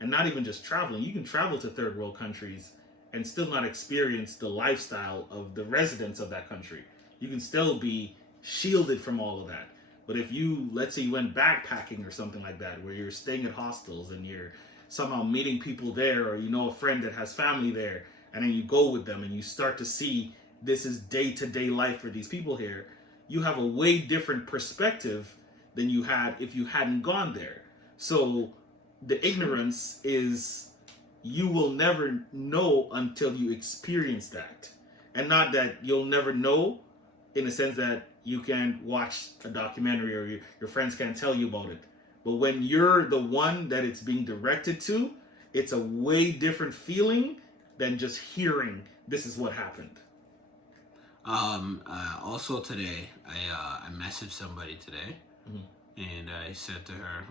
and not even just traveling, you can travel to third world countries and still not experience the lifestyle of the residents of that country. You can still be shielded from all of that. But if you, let's say you went backpacking or something like that, where you're staying at hostels and you're somehow meeting people there, or a friend that has family there, and then you go with them and you start to see this is day-to-day life for these people here, you have a way different perspective than you had if you hadn't gone there. So the ignorance is you will never know until you experience that. And not that you'll never know in a sense that you can watch a documentary or your friends can't tell you about it. But when you're the one that it's being directed to, it's a way different feeling than just hearing this is what happened. Also today, I messaged somebody today, and I said to her,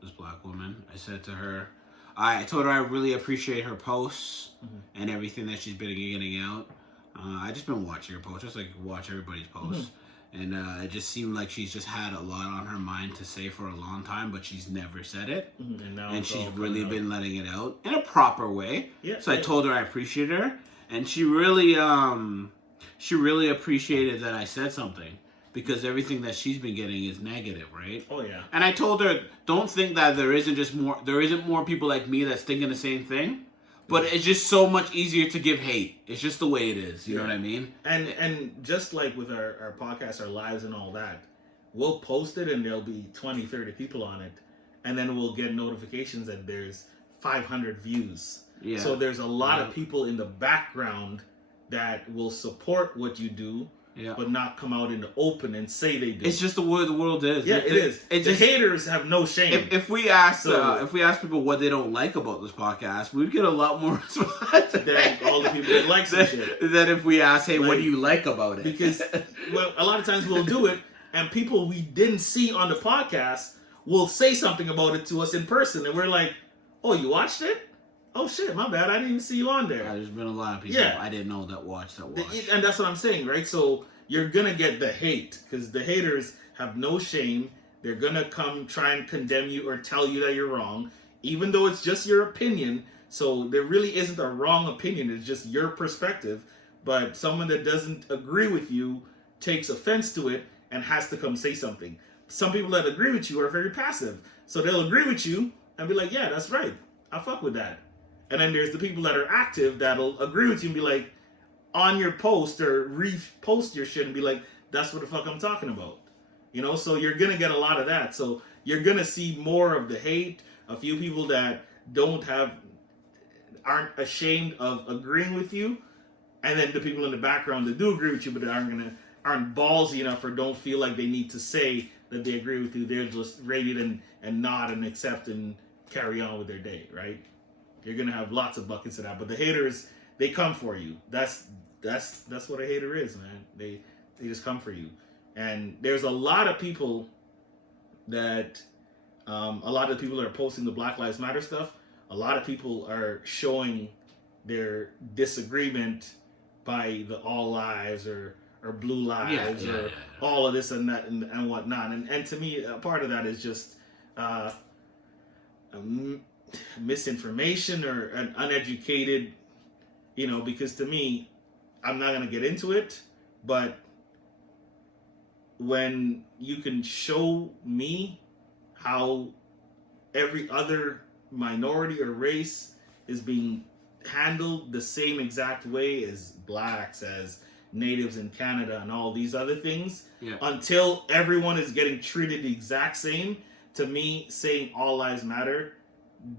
this black woman, I said to her, I told her I really appreciate her posts and everything that she's been getting out. I just been watching her posts, just like watch everybody's posts. And it just seemed like she's just had a lot on her mind to say for a long time, but she's never said it. And she's really been letting it out in a proper way. Yeah, so I told her I appreciate her, and she really appreciated that I said something, because everything that she's been getting is negative, right? Oh yeah. And I told her, don't think that there isn't more people like me that's thinking the same thing, but it's just so much easier to give hate. It's just the way it is. You know what I mean? And just like with our podcast, our lives and all that, we'll post it and there'll be 20, 30 people on it, and then we'll get notifications that there's 500 views. Yeah. So there's a lot of people in the background that will support what you do, but not come out in the open and say they do. It's just the way the world is. Yeah, it is. The haters have no shame. If we ask people what they don't like about this podcast, we'd get a lot more response than all the people that like some shit. Than if we ask, hey, what do you like about it? Because a lot of times we'll do it, and people we didn't see on the podcast will say something about it to us in person, and we're like, oh, you watched it? Oh shit, my bad. I didn't even see you on there. There's been a lot of people I didn't know that watched. And that's what I'm saying, right? So you're going to get the hate because the haters have no shame. They're going to come try and condemn you or tell you that you're wrong, even though it's just your opinion. So there really isn't a wrong opinion. It's just your perspective. But someone that doesn't agree with you takes offense to it and has to come say something. Some people that agree with you are very passive. So they'll agree with you and be like, yeah, that's right. I fuck with that. And then there's the people that are active that'll agree with you and be like, on your post or repost your shit and be like, that's what the fuck I'm talking about. So you're going to get a lot of that. So you're going to see more of the hate, a few people that aren't ashamed of agreeing with you, and then the people in the background that do agree with you but aren't ballsy enough or don't feel like they need to say that they agree with you. They're just ready and nod and accept and carry on with their day, right? You're gonna have lots of buckets of that, but the haters, they come for you. That's what a hater is, man. They just come for you. And there's a lot of people that a lot of the people that are posting the Black Lives Matter stuff, a lot of people are showing their disagreement by the all lives or blue lives or all of this and that and whatnot. And to me, a part of that is just misinformation or an uneducated, because to me, I'm not going to get into it, but when you can show me how every other minority or race is being handled the same exact way as blacks, as natives in Canada and all these other things, until everyone is getting treated the exact same, to me, saying all lives matter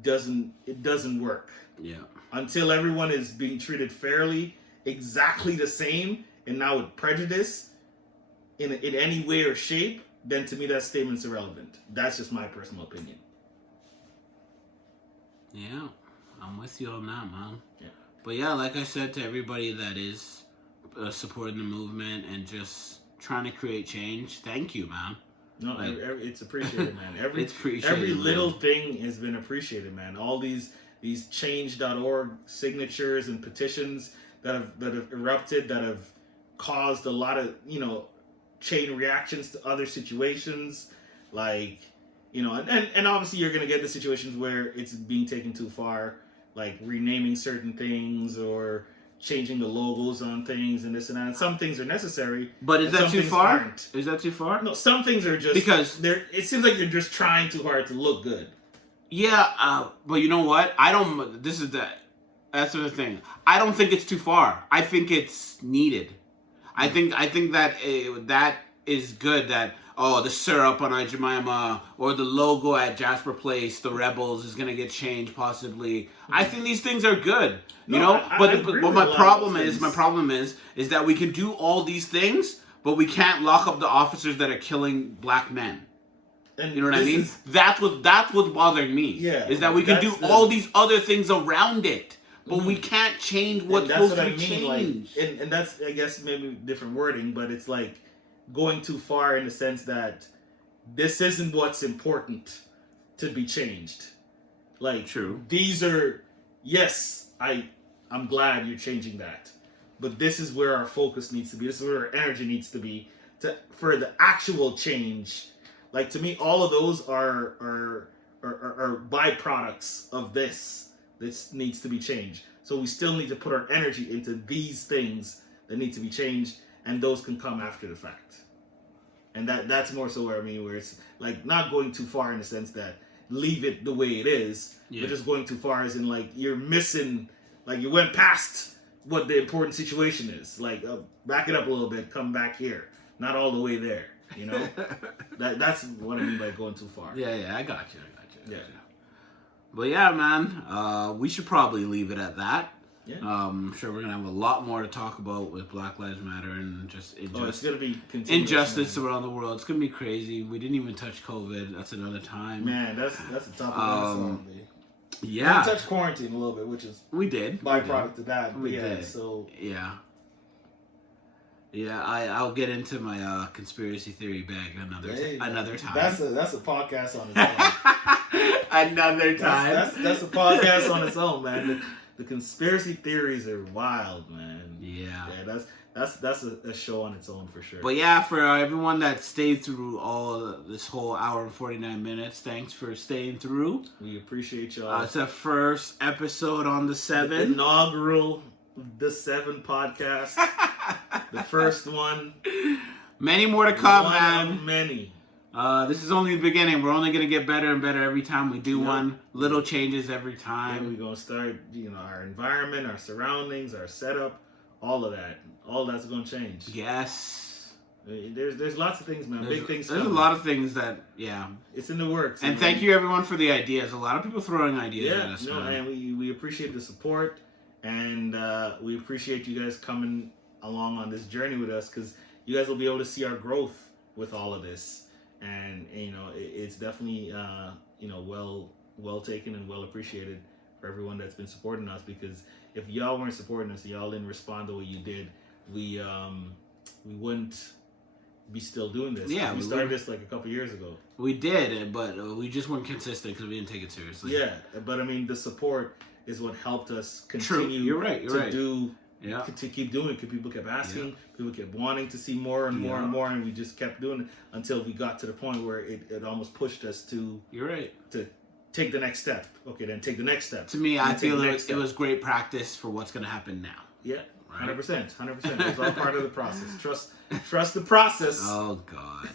doesn't work. Yeah. Until everyone is being treated fairly, exactly the same, and now with prejudice in any way or shape, then to me that statement's irrelevant. That's just my personal opinion. Yeah, I'm with you on that, man. Yeah. But yeah, like I said, to everybody that is supporting the movement and just trying to create change, thank you, man. No, it's appreciated, man. It's appreciated, every man. little thing has been appreciated, man. All these change.org signatures and petitions that have erupted, that have caused a lot of, chain reactions to other situations, like, and obviously you're going to get the situations where it's being taken too far, like renaming certain things or changing the logos on things and this and that. And some things are necessary. But is that too far? Aren't. Is that too far? No, some things are just... Because... it seems like you're just trying too hard to look good. Yeah, but you know what? That's the thing. I don't think it's too far. I think it's needed. I think that that is good, that, the syrup on Jemima or the logo at Jasper Place, the Rebels, is going to get changed possibly. I think these things are good, but my problem is that we can do all these things, but we can't lock up the officers that are killing black men. And you know what I mean? That's what's bothering me. Yeah, is that we can do all these other things around it, but we can't change what's supposed to be changed. And that's, I guess, maybe different wording, but it's like going too far in the sense that this isn't what's important to be changed. Like, true. These are, yes, I'm glad you're changing that, but this is where our focus needs to be. This is where our energy needs to be for the actual change. Like, to me, all of those are byproducts of this. This needs to be changed. So we still need to put our energy into these things that need to be changed, and those can come after the fact. And that's more so where it's like not going too far in the sense that leave it the way it is, but just going too far as in like you're missing, like you went past what the important situation is. Like back it up a little bit, come back here, not all the way there. That's what I mean by going too far. Yeah, I got you. Yeah. But yeah, man, we should probably leave it at that. Yeah. I'm sure we're gonna have a lot more to talk about with Black Lives Matter and just it's gonna be injustice around the world. It's gonna be crazy. We didn't even touch COVID. That's another time. Man, that's the topic of the yeah. We touched quarantine a little bit, which is byproduct of that. We did. So yeah, I'll get into my conspiracy theory bag another time. That's a podcast on its own. Another time. That's a podcast on its own, man. The conspiracy theories are wild, man. Yeah. That's a show on its own for sure. But yeah, for everyone that stayed through this whole hour and 49 minutes, thanks for staying through. We appreciate y'all. It's our first episode on the 7. The inaugural The 7 podcast. The first one. Many more to come, one man. Of many. This is only the beginning. We're only going to get better and better every time we do one. Little changes every time. And we're going to start, our environment, our surroundings, our setup, all of that. All that's going to change. Yes. There's lots of things, man. Big things. There's coming. a lot of things that, yeah. It's in the works. And thank you everyone for the ideas. A lot of people throwing ideas at us. No, and we appreciate the support, and we appreciate you guys coming along on this journey with us, because you guys will be able to see our growth with all of this, and you know, it's definitely you know, well taken and well appreciated for everyone that's been supporting us, because if y'all weren't supporting us, y'all didn't respond the way you did, we wouldn't be still doing this. Yeah, we started this like a couple years ago. We did, but we just weren't consistent because we didn't take it seriously. Yeah, but I mean, the support is what helped us continue. True. You're right. To keep doing it, because people kept asking, people kept wanting to see more and more and more, and we just kept doing it until we got to the point where it almost pushed us to. You're right. To take the next step. Okay, then take the next step. To me, I feel it was great practice for what's going to happen now. Yeah. 100%. It's all part of the process. Trust the process. Oh God.